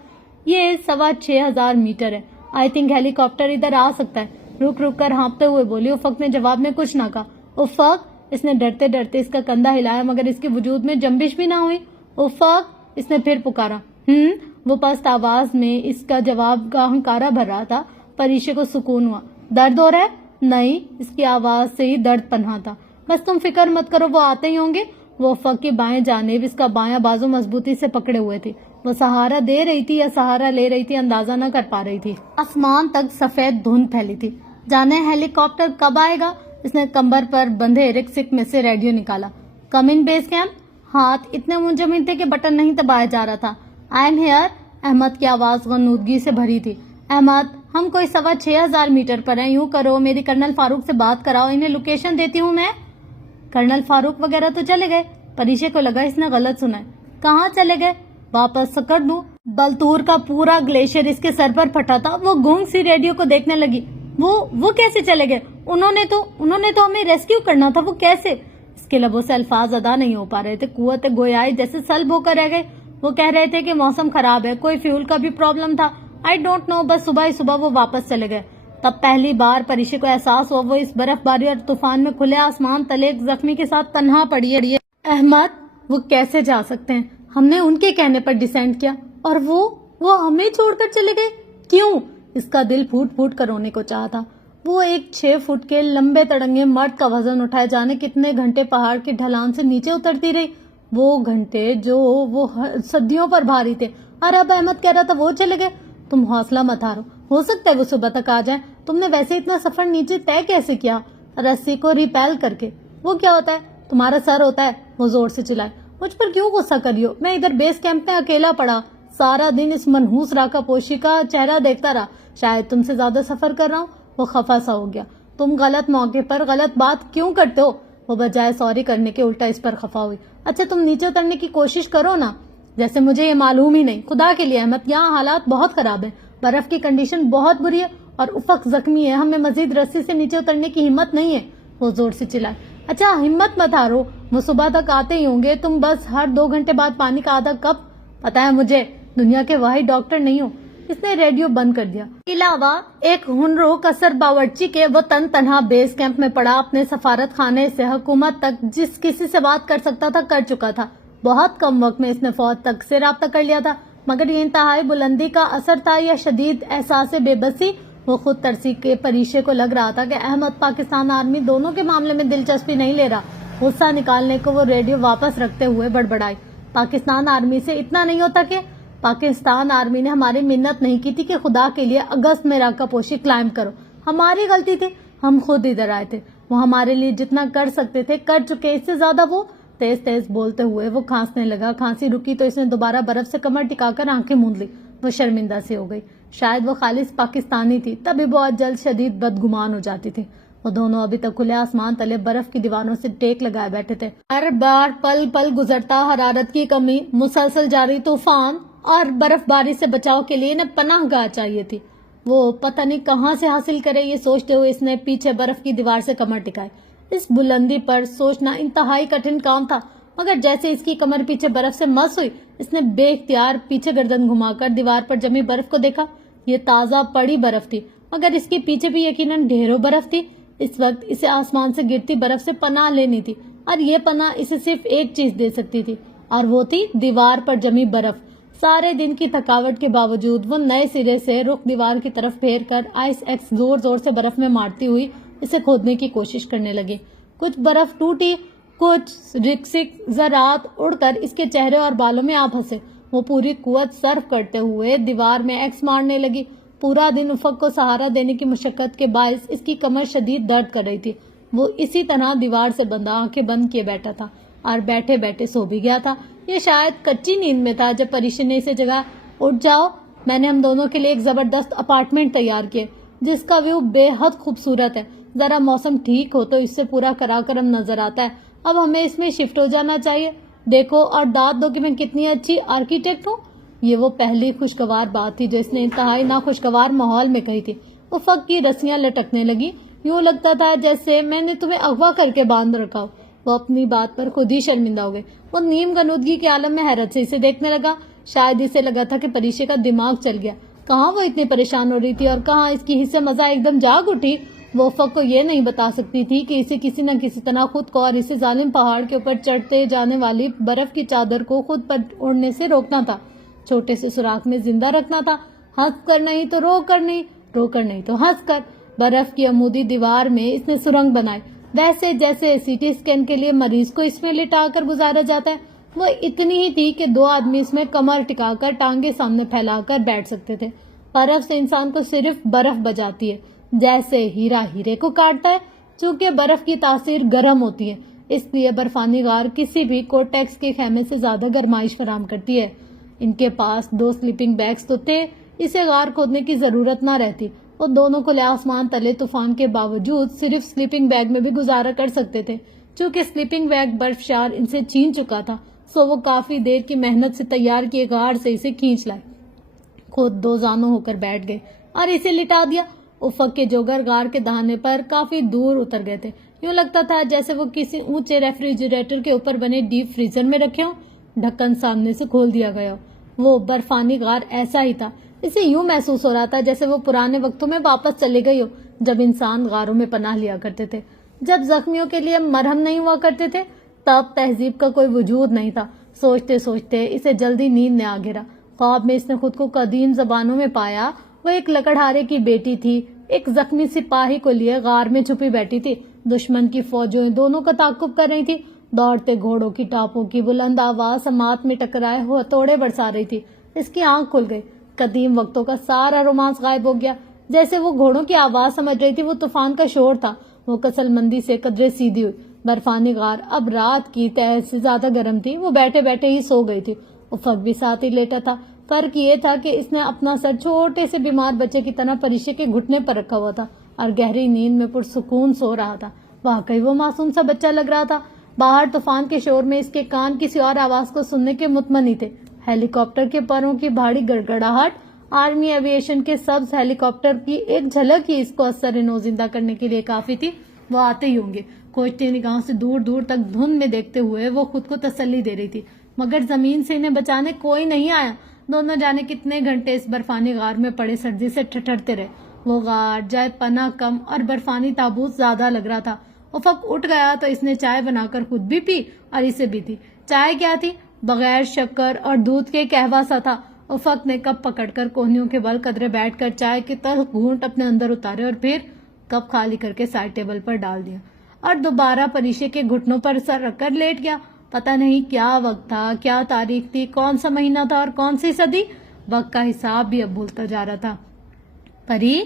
یہ 6500 میٹر ہے، آئی تھنک ہیلی کاپٹر ادھر آ سکتا ہے۔ رک رک کر ہانپتے ہوئے بولی۔ افق نے جواب میں کچھ نہ کہا۔ افق، اس نے ڈرتے ڈرتے اس کا کندھا ہلایا، مگر اس کے وجود میں جنبش بھی نہ ہوئی۔ افق، اس نے پھر پکارا۔ وہ پست آواز میں اس کا جواب کا ہنکارا بھر رہا تھا۔ پریشے کو سکون ہوا۔ درد ہو رہا ہے؟ نہیں، اس کی آواز سے ہی درد پنہا تھا۔ بس تم فکر مت کرو، وہ آتے ہی ہوں گے۔ وہ افق کی بائیں جانب اس کا بایاں بازو مضبوطی سے پکڑے ہوئے تھی۔ وہ سہارا دے رہی تھی یا سہارا لے رہی تھی اندازہ نہ کر پا رہی تھی۔ آسمان تک سفید دھند پھیلی تھی۔ جانے ہیلی کاپٹر کب آئے گا؟ اس نے کمبر پر بندھے رکسک میں سے ریڈیو نکالا۔ کم ان بیس کیمپ۔ ہاتھ اتنے منجمد تھے کہ بٹن نہیں دبایا جا رہا تھا۔ I am here. احمد کی آواز غنودگی سے بھری تھی۔ احمد، ہم کوئی 6500 میٹر پر ہیں۔ یوں کرو، میری کرنل فاروق سے بات کراؤ، انہیں لوکیشن دیتی ہوں میں۔ کرنل فاروق وغیرہ تو چلے گئے۔ پریشے کو لگا اس نے غلط سنا ہے۔ کہاں چلے گئے؟ واپس کر دوں۔ بلتور کا پورا گلیشیئر اس کے سر پر پھٹا تھا۔ وہ گونگ سی ریڈیو کو دیکھنے لگی۔ وہ کیسے چلے گئے؟ انہوں نے تو ہمیں ریسکیو کرنا تھا، وہ کیسے؟ اس کے لبوں سے الفاظ ادا نہیں ہو پا رہے تھے۔ قوت گویائی جیسے سلب ہو کر رہ گئے۔ وہ کہہ رہے تھے کہ موسم خراب ہے، کوئی فیول کا بھی پرابلم تھا، آئی ڈونٹ نو، بس صبح ہی صبح وہ واپس چلے گئے۔ تب پہلی بار پریشے کو احساس ہوا وہ اس برف باری اور طوفان میں کھلے آسمان تلے ایک زخمی کے ساتھ تنہا پڑی ہے۔ احمد، وہ کیسے جا سکتے ہیں؟ ہم نے ان کے کہنے پر ڈیسینڈ کیا، اور وہ ہمیں چھوڑ کر چلے گئے؟ کیوں؟ اس کا دل پھوٹ پھوٹ کر رونے کو چاہا تھا۔ وہ ایک 6 فٹ کے لمبے تڑنگے مرد کا وزن اٹھائے جانے کتنے گھنٹے پہاڑ کی ڈھلان سے نیچے اترتی رہی، وہ گھنٹے جو وہ صدیوں پر بھاری تھے، اور اب احمد کہہ رہا تھا وہ چلے گئے۔ تم حوصلہ مت ہارو، ہو سکتا ہے وہ صبح تک آ جائیں۔ تم نے ویسے اتنا سفر نیچے طے کیسے کیا؟ رسی کو ریپیل کر کے۔ وہ کیا ہوتا ہے؟ تمہارا سر ہوتا ہے، وہ زور سے چلائے۔ مجھ پر کیوں غصہ کری ہو؟ میں ادھر بیس کیمپ میں اکیلا پڑا، سارا دن اس منحوس راکا پوشی کا چہرہ دیکھتا رہا، شاید تم سے زیادہ سفر کر رہا ہوں۔ وہ خفا سا ہو گیا۔ تم غلط موقع پر غلط بات کیوں کرتے ہو؟ وہ بجائے سوری کرنے کے الٹا اس پر خفا ہوئی۔ اچھا تم نیچے اترنے کی کوشش کرو نا، جیسے مجھے یہ معلوم ہی نہیں۔ خدا کے لیے احمد، یہاں حالات بہت خراب ہیں، برف کی کنڈیشن بہت بری ہے اور افق زخمی ہے، ہمیں مزید رسی سے نیچے اترنے کی ہمت نہیں ہے۔ وہ زور سے چلائے۔ اچھا ہمت مت ہارو، وہ صبح تک آتے ہی ہوں گے، تم بس ہر 2 گھنٹے بعد پانی کا آدھا کپ۔ پتا ہے مجھے، دنیا کے واحد ڈاکٹر نہیں ہو۔ اس نے ریڈیو بند کر دیا۔ علاوہ ایک ہنرو کسر باورچی کے وہ تن تنہا بیس کیمپ میں پڑا، اپنے سفارت خانے سے حکومت تک جس کسی سے بات کر سکتا تھا کر چکا تھا۔ بہت کم وقت میں اس نے فوج تک سے رابطہ کر لیا تھا، مگر یہ انتہائی بلندی کا اثر تھا یا شدید احساس بے بسی؟ وہ خود ترسی کے پریشے کو لگ رہا تھا کہ احمد پاکستان آرمی دونوں کے معاملے میں دلچسپی نہیں لے رہا۔ غصہ نکالنے کو وہ ریڈیو واپس رکھتے ہوئے بڑبڑائی۔ پاکستان آرمی سے اتنا نہیں ہوتا کہ پاکستان آرمی نے ہماری منت نہیں کی تھی کہ خدا کے لیے اگست میں راکا پوشی کلائم کرو، ہماری غلطی تھی، ہم خود ادھر آئے تھے، وہ ہمارے لیے جتنا کر سکتے تھے کر چکے، اس سے زیادہ وہ تیز تیز بولتے ہوئے وہ کھانسنے لگا۔ کھانسی رکی تو اس نے دوبارہ برف سے کمر ٹکا کر آنکھیں موند لی۔ وہ شرمندہ سی ہو گئی، شاید وہ خالص پاکستانی تھی، تبھی بہت جلد شدید بدگمان ہو جاتی تھی۔ وہ دونوں ابھی تک کھلے آسمان تلے برف کی دیواروں سے ٹیک لگائے بیٹھے تھے۔ ہر بار پل پل گزرتا حرارت کی کمی، مسلسل جاری طوفان اور برف باری سے بچاؤ کے لیے انہیں پناہ گاہ چاہیے تھی۔ وہ پتہ نہیں کہاں سے حاصل کرے، یہ سوچتے ہوئے اس نے پیچھے برف کی دیوار سے کمر ٹکائی۔ اس بلندی پر سوچنا انتہائی کٹھن کام تھا، مگر جیسے اس کی کمر پیچھے برف سے مس ہوئی، اس نے بے اختیار پیچھے گردن گھما کر دیوار پر جمی برف کو دیکھا۔ یہ تازہ پڑی برف تھی، مگر اس کے پیچھے بھی یقیناً ڈھیروں برف تھی۔ اس وقت اسے آسمان سے گرتی برف سے پناہ لینی تھی، اور یہ پناہ اسے صرف ایک چیز دے سکتی تھی، اور وہ تھی دیوار پر جمی برف۔ سارے دن کی تھکاوٹ کے باوجود وہ نئے سرے سے رخ دیوار کی طرف پھیر کر آئس ایکس زور زور سے برف میں مارتی ہوئی اسے کھودنے کی کوشش کرنے لگی۔ کچھ برف ٹوٹی، کچھ رکسک ذرات اڑ کر اس کے چہرے اور بالوں میں آ پھنسے۔ وہ پوری قوت صرف کرتے ہوئے دیوار میں ایکس مارنے لگی۔ پورا دن افق کو سہارا دینے کی مشقت کے باعث اس کی کمر شدید درد کر رہی تھی۔ وہ اسی طرح دیوار سے بندہ آنکھیں بند کیے بیٹھا تھا اور بیٹھے بیٹھے سو بھی گیا تھا۔ یہ شاید کچی نیند میں تھا جب پریشی نے اسے جگایا۔ اٹھ جاؤ، میں نے ہم دونوں کے لیے ایک زبردست اپارٹمنٹ تیار کیے جس کا ویو بے حد خوبصورت ہے، ذرا موسم ٹھیک ہو تو اس سے پورا کراکرم نظر آتا ہے۔ اب ہمیں اس میں شفٹ ہو جانا چاہیے، دیکھو اور داد دو کہ میں کتنی اچھی آرکیٹیکٹ ہوں۔ یہ وہ پہلی خوشگوار بات تھی جو اس نے انتہائی ناخوشگوار ماحول میں کہی تھی۔ افق کی رسیاں لٹکنے لگی، یوں لگتا تھا جیسے میں نے تمہیں اغوا کر کے باندھ رکھا ہو۔ وہ اپنی بات پر خود ہی شرمندہ ہو گئے۔ وہ نیم غنودگی کے عالم میں حیرت سے اسے دیکھنے لگا۔ شاید اسے لگا تھا کہ پریشے کا دماغ چل گیا، کہاں وہ اتنی پریشان ہو رہی تھی اور کہاں اس کی حصے مزہ ایک دم جاگ اٹھی۔ وہ افق کو یہ نہیں بتا سکتی تھی کہ اسے کسی نہ کسی طرح خود کو اور اسے ظالم پہاڑ کے اوپر چڑھتے جانے والی برف کی چادر کو خود پر اڑنے سے روکنا تھا، چھوٹے سے سوراخ میں زندہ رکھنا تھا۔ ہنس کر نہیں تو رو کر نہیں، رو کر نہیں تو ہنس کر۔ برف کی عمودی دیوار میں اس نے سرنگ بنائے، ویسے جیسے سی ٹی اسکین کے لیے مریض کو اس میں لٹا کر گزارا جاتا ہے۔ وہ اتنی ہی تھی کہ 2 آدمی اس میں کمر ٹکا کر ٹانگیں سامنے پھیلا کر بیٹھ سکتے تھے۔ برف سے انسان کو صرف برف بجاتی ہے، جیسے ہیرا ہیرے کو کاٹتا ہے۔ چونکہ برف کی تاثیر گرم ہوتی ہے، اس لیے برفانی غار کسی بھی کوٹیکس کے خیمے سے زیادہ گرمائش فراہم کرتی ہے۔ ان کے پاس 2 سلیپنگ بیگز تو تھے، اسے غار کھودنے کی ضرورت نہ رہتی۔ وہ دونوں کھلے آسمان تلے طوفان کے باوجود صرف سلیپنگ بیگ میں بھی گزارا کر سکتے تھے۔ چونکہ سلیپنگ بیگ برفشار ان سے چھین چکا تھا، سو وہ کافی دیر کی محنت سے تیار کیے غار سے اسے کھینچ لائے، خود 2 زانوں ہو کر بیٹھ گئے اور اسے لٹا دیا۔ افق کے جوگر غار کے دہانے پر کافی دور اتر گئے تھے، یوں لگتا تھا جیسے وہ کسی اونچے ریفریجریٹر کے اوپر بنے ڈیپ فریزر میں رکھے ہوں، ڈھکن سامنے سے کھول دیا گیا ہو۔ وہ برفانی غار ایسا ہی تھا، اسے یوں محسوس ہو رہا تھا جیسے وہ پرانے وقتوں میں واپس چلے گئی ہو، جب انسان غاروں میں پناہ لیا کرتے تھے، جب زخمیوں کے لیے مرہم نہیں ہوا کرتے تھے، تب تہذیب کا کوئی وجود نہیں تھا۔ سوچتے سوچتے اسے جلدی نیند نے آ گھیرا۔ خواب میں اس نے خود کو قدیم زبانوں میں پایا۔ وہ ایک لکڑہارے کی بیٹی تھی، ایک زخمی سپاہی کو لیے غار میں چھپی بیٹھی تھی۔ دشمن کی فوجیں دونوں کا تعاقب کر رہی تھی، دوڑتے گھوڑوں کی ٹاپوں کی بلند آواز سماعت میں ٹکرائے ہوئے ہتھوڑے برسا رہی تھی۔ اس کی آنکھ کھل گئی، قدیم وقتوں کا سارا رومانس غائب ہو گیا۔ جیسے وہ گھوڑوں کی آواز سمجھ رہی تھی وہ طوفان کا شور تھا۔ وہ کسل مندی سے قدرے سیدھی ہوئی. برفانی غار اب رات کی تہ سے زیادہ گرم تھی. وہ بیٹھے بیٹھے ہی سو گئی تھی. افق بھی ساتھ ہی لیٹا تھا. فرق یہ تھا کہ اس نے اپنا سر چھوٹے سے بیمار بچے کی طرح پریشے کے گھٹنے پر رکھا ہوا تھا اور گہری نیند میں پرسکون سو رہا تھا. واقعی وہ معصوم سا بچہ لگ رہا تھا. باہر طوفان کے شور میں اس کے کان کسی اور آواز کو سننے کے مطمئن تھے. ہیلی کاپٹر کے پروں کی بھاری گڑگڑاہٹ، آرمی ایویشن کے سبز ہیلی کاپٹر کی ایک جھلک ہی اس کو اثر نو زندہ کرنے کے لیے کافی تھی. وہ آتے ہی ہوں گے. کھوجتی نگاہوں سے دور دور تک دھند میں دیکھتے ہوئے وہ خود کو تسلی دے رہی تھی. مگر زمین سے انہیں بچانے کوئی نہیں آیا. دونوں جانے کتنے گھنٹے اس برفانی غار میں پڑے سردی سے ٹھٹھرتے رہے. وہ غار جائے پناہ کم اور برفانی تابوت زیادہ لگ رہا تھا. افق اٹھ گیا تو اس نے چائے بنا کر خود بھی پی اور اسے بھی تھی. چائے کیا تھی؟ بغیر شکر اور دودھ کے قہوہ سا تھا. افق نے کپ پکڑ کر کوہنیوں کے بل قدرے بیٹھ کر چائے کے تلخ گھونٹ اپنے اندر اتارے اور پھر کپ خالی کر کے سائڈ ٹیبل پر ڈال دیا اور دوبارہ پریشے کے گھٹنوں پر سر رکھ کر لیٹ گیا. پتہ نہیں کیا وقت تھا، کیا تاریخ تھی، کون سا مہینہ تھا اور کون سی صدی. وقت کا حساب بھی اب بھولتا جا رہا تھا. پری،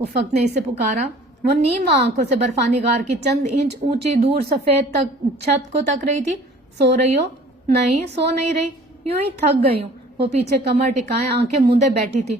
افق نے اسے پکارا. وہ نیم آنکھوں سے برفانی غار کی چند انچ اونچی دور سفید تک چھت کو تک رہی تھی. سو رہی ہو؟ نہیں، سو نہیں رہی، یوں ہی تھک گئی ہوں. وہ پیچھے کمر ٹکائے آنکھیں موندے بیٹھی تھی.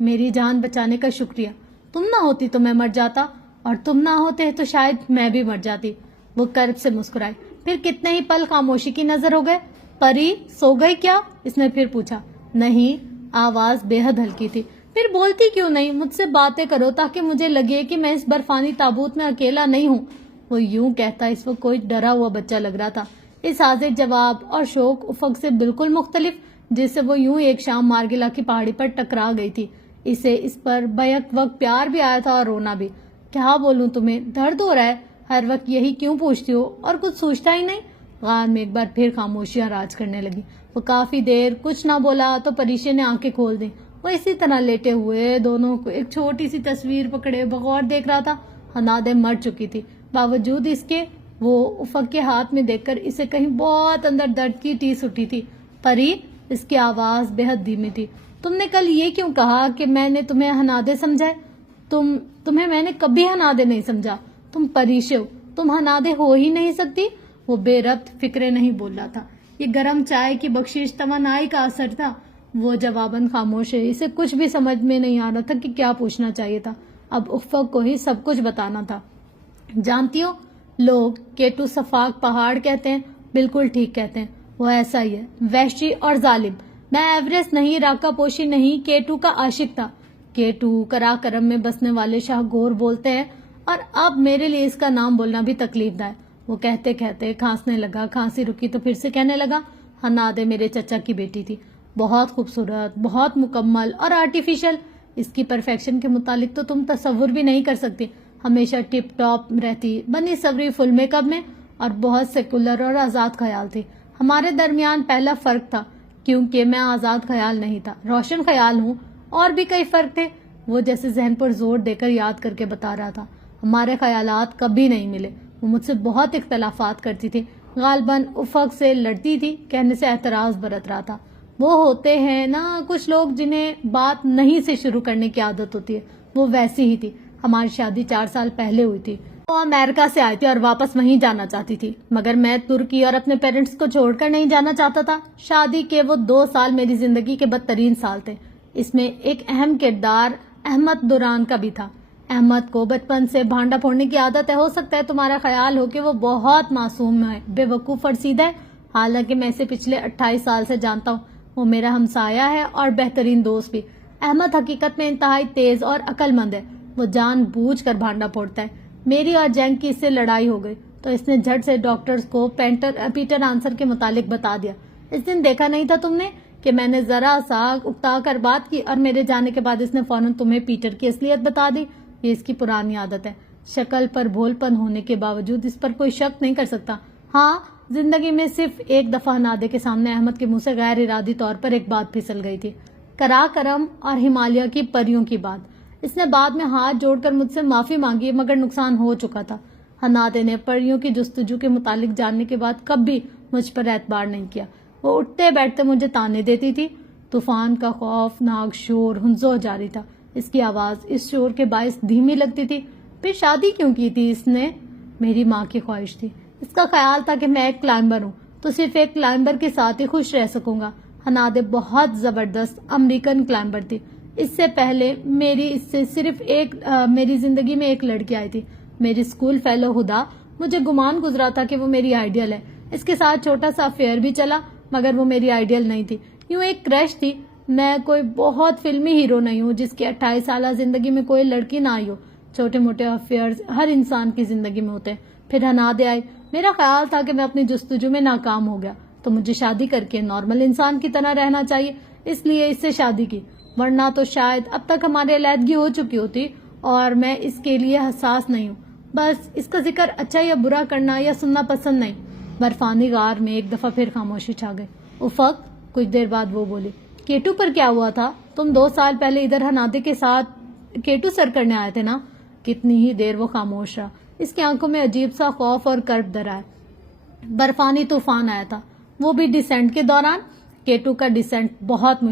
میری جان بچانے کا شکریہ. تم نہ ہوتی تو میں مر جاتا اور تم نہ ہوتے تو شاید میں بھی مر جاتی. وہ کرب سے مسکرائی. پھر کتنے ہی پل خاموشی کی نظر ہو گئے. پری، سو گئی کیا؟ اس نے پھر پوچھا. نہیں. آواز بے حد ہلکی تھی. پھر بولتی کیوں نہیں؟ مجھ سے باتیں کرو تاکہ مجھے لگے کہ میں اس برفانی تابوت میں اکیلا نہیں ہوں. وہ یوں کہتا اس وقت کوئی ڈرا ہوا بچہ لگ رہا تھا. اس حاضر جواب اور شوق افق سے بالکل مختلف، جس سے وہ یوں ایک شام مارگلا کی پہاڑی پر ٹکرا گئی تھی. اسے اس پر بیک وقت پیار بھی آیا تھا اور رونا بھی. کیا بولوں تمہیں؟ درد ہو رہا ہے؟ ہر وقت یہی کیوں پوچھتی ہو اور کچھ سوچتا ہی نہیں؟ غار میں ایک بار پھر خاموشیاں راج کرنے لگی. وہ کافی دیر کچھ نہ بولا تو پریشے نے آنکھیں کھول دیں. وہ اسی طرح لیٹے ہوئے دونوں کو ایک چھوٹی سی تصویر پکڑے بغور دیکھ رہا تھا. حنادے مر چکی تھی. باوجود اس کے وہ افق کے ہاتھ میں دیکھ کر اسے کہیں بہت اندر درد کی ٹیس اٹھی تھی. پری، اس کی آواز بے حد دھیمی تھی. تم نے کل یہ کیوں کہا کہ میں نے تمہیں حنادے سمجھا ہے؟ تمہیں میں نے کبھی حنادے نہیں سمجھا. تم پریشے ہو، تم حنادے ہو ہی نہیں سکتی. وہ بے ربط فکرے نہیں بول رہا تھا. یہ گرم چائے کی بخشش توانائی کا اثر تھا. وہ جواباً خاموش ہے. اسے کچھ بھی سمجھ میں نہیں آ رہا تھا کہ کیا پوچھنا چاہیے تھا. اب افق کو ہی سب کچھ بتانا تھا. جانتی ہو، لوگ کیٹو صفاق پہاڑ کہتے ہیں. بالکل ٹھیک کہتے ہیں. وہ ایسا ہی ہے، وحشی اور ظالم. میں ایوریسٹ نہیں، راکا پوشی نہیں، کیٹو کا عاشق تھا. کیٹو کرا کرم میں بسنے والے شاہ گور بولتے ہیں اور اب میرے لیے اس کا نام بولنا بھی تکلیف دہ ہے. وہ کہتے کہتے کھانسنے لگا. کھانسی رکی تو پھر سے کہنے لگا. حنادے میرے چچا کی بیٹی تھی. بہت خوبصورت، بہت مکمل اور آرٹیفیشل. اس کی پرفیکشن کے متعلق تو تم تصور بھی نہیں کر سکتی. ہمیشہ ٹپ ٹاپ رہتی، بنی سوری، فل میک اپ میں، اور بہت سیکولر اور آزاد خیال تھی. ہمارے درمیان پہلا فرق تھا کیونکہ میں آزاد خیال نہیں تھا، روشن خیال ہوں. اور بھی کئی فرق تھے. وہ جیسے ذہن پر زور دے کر یاد کر کے بتا رہا تھا. ہمارے خیالات کبھی نہیں ملے. وہ مجھ سے بہت اختلافات کرتی تھی. غالباً افق سے لڑتی تھی، کہنے سے اعتراض برت رہا تھا. وہ ہوتے ہیں نا کچھ لوگ جنہیں بات نہیں سے شروع کرنے کی عادت ہوتی ہے. وہ ویسی ہی تھی. ہماری شادی 4 سال پہلے ہوئی تھی. وہ امریکہ سے آئی تھی اور واپس وہیں جانا چاہتی تھی، مگر میں ترکی اور اپنے پیرنٹس کو چھوڑ کر نہیں جانا چاہتا تھا. شادی کے وہ 2 سال میری زندگی کے بدترین سال تھے. اس میں ایک اہم کردار احمد دوران کا بھی تھا. احمد کو بچپن سے بھانڈا پھوڑنے کی عادت ہے. ہو سکتا ہے تمہارا خیال ہو کہ وہ بہت معصوم ہے، بے وقوف اور سیدھا ہے. حالانکہ میں اسے پچھلے 28 سال سے جانتا ہوں. وہ میرا ہمسایہ ہے اور بہترین دوست بھی. احمد حقیقت میں انتہائی تیز اور عقل مند ہے. وہ جان بوجھ کر بھانڈا پھوڑتا ہے. میری اور جینگ کی اس سے لڑائی ہو گئی تو اس نے جھٹ سے ڈاکٹرز کو پیٹر آنسر کے متعلق بتا دیا. اس دن دیکھا نہیں تھا تم نے کہ میں نے ذرا سا اکتا کر بات کی اور میرے جانے کے بعد اس نے فوراً تمہیں پیٹر کی اصلیت بتا دی. یہ اس کی پرانی عادت ہے. شکل پر بھول پن ہونے کے باوجود اس پر کوئی شک نہیں کر سکتا. ہاں، زندگی میں صرف ایک دفعہ نادے کے سامنے احمد کے منہ سے غیر ارادی طور پر ایک بات پھسل گئی تھی. کرا کرم اور ہمالیہ کی پریوں کی بات. اس نے بعد میں ہاتھ جوڑ کر مجھ سے معافی مانگی مگر نقصان ہو چکا تھا. حنادے نے پریوں کی جستجو کے متعلق جاننے کے بعد کبھی مجھ پر اعتبار نہیں کیا. وہ اٹھتے بیٹھتے مجھے تانے دیتی تھی. طوفان کا خوفناک شور ہنزو جاری تھا. اس کی آواز اس شور کے باعث دھیمی لگتی تھی. پھر شادی کیوں کی تھی اس نے؟ میری ماں کی خواہش تھی. اس کا خیال تھا کہ میں ایک کلائمبر ہوں تو صرف ایک کلائمبر کے ساتھ ہی خوش رہ سکوں گا. ہنادے بہت زبردست امریکن کلائمبر تھی. اس سے پہلے میری زندگی میں ایک لڑکی آئی تھی. میری اسکول فیلو ہدا. مجھے گمان گزرا تھا کہ وہ میری آئیڈیل ہے. اس کے ساتھ چھوٹا سا افیئر بھی چلا مگر وہ میری آئیڈیل نہیں تھی. یوں ایک کرش تھی. میں کوئی بہت فلمی ہیرو نہیں ہوں جس کی 28 سالہ زندگی میں کوئی لڑکی نہ آئی ہو. چھوٹے موٹے افیئرز ہر انسان کی زندگی میں ہوتے ہیں. پھر ہنادے آئی. میرا خیال تھا کہ میں اپنی جستجو میں ناکام ہو گیا تو مجھے شادی کر کے نارمل انسان کی طرح رہنا چاہیے, اس لیے اس سے شادی کی. ورنہ تو شاید اب تک ہماری علیحدگی ہو چکی ہوتی اور میں اس کے لیے حساس نہیں ہوں. بس اس کا ذکر اچھا یا برا کرنا یا سننا پسند نہیں. برفانی غار میں ایک دفعہ پھر خاموشی چھا گئی. افق. کچھ دیر بعد وہ بولی, کیٹو پر کیا ہوا تھا؟ تم 2 سال پہلے ادھر ہنادے کے ساتھ کیٹو سر کرنے آئے تھے نا؟ کتنی ہی دیر وہ خاموش رہا. اس کی آنکھوں میں عجیب سا خوف اور کرب در آیا. برفانی طوفان آیا تھا, وہ بھی ڈسینٹ کے دوران. کیٹو کا ڈسینٹ بہت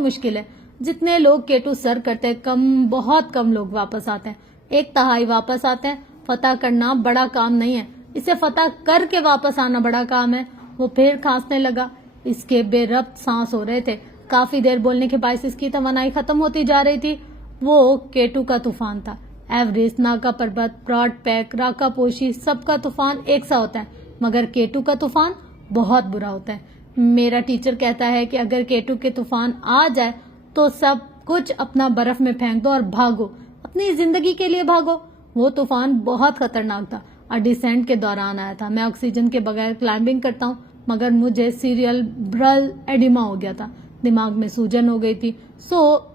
مشکل ہے. جتنے لوگ کیٹو سر کرتے ہیں بہت کم لوگ واپس آتے ہیں. 1/3 واپس آتے ہیں. فتح کرنا بڑا کام نہیں ہے, اسے فتح کر کے واپس آنا بڑا کام ہے. وہ پھر کھانسنے لگا. اس کے بے ربط سانس ہو رہے تھے. کافی دیر بولنے کے باعث اس کی توانائی ختم ہوتی جا رہی تھی. وہ کیٹو کا طوفان تھا. ایوریسٹ, ناگا پربت, براڈ پیک, راکا پوشی, سب کا طوفان ایک سا ہوتا ہے مگر کیٹو کا طوفان بہت برا ہوتا ہے. میرا ٹیچر کہتا ہے کہ اگر کیٹو کے طوفان آ جائے تو سب کچھ اپنا برف میں پھینک دو اور بھاگو, اپنی زندگی کے لیے بھاگو. وہ طوفان بہت خطرناک تھا اور ڈیسینٹ کے دوران آیا تھا. میں آکسیجن کے بغیر کلائمبنگ کرتا ہوں مگر مجھے سیریل برل ایڈیما ہو گیا تھا. دماغ میں سوجن ہو گئی تھی.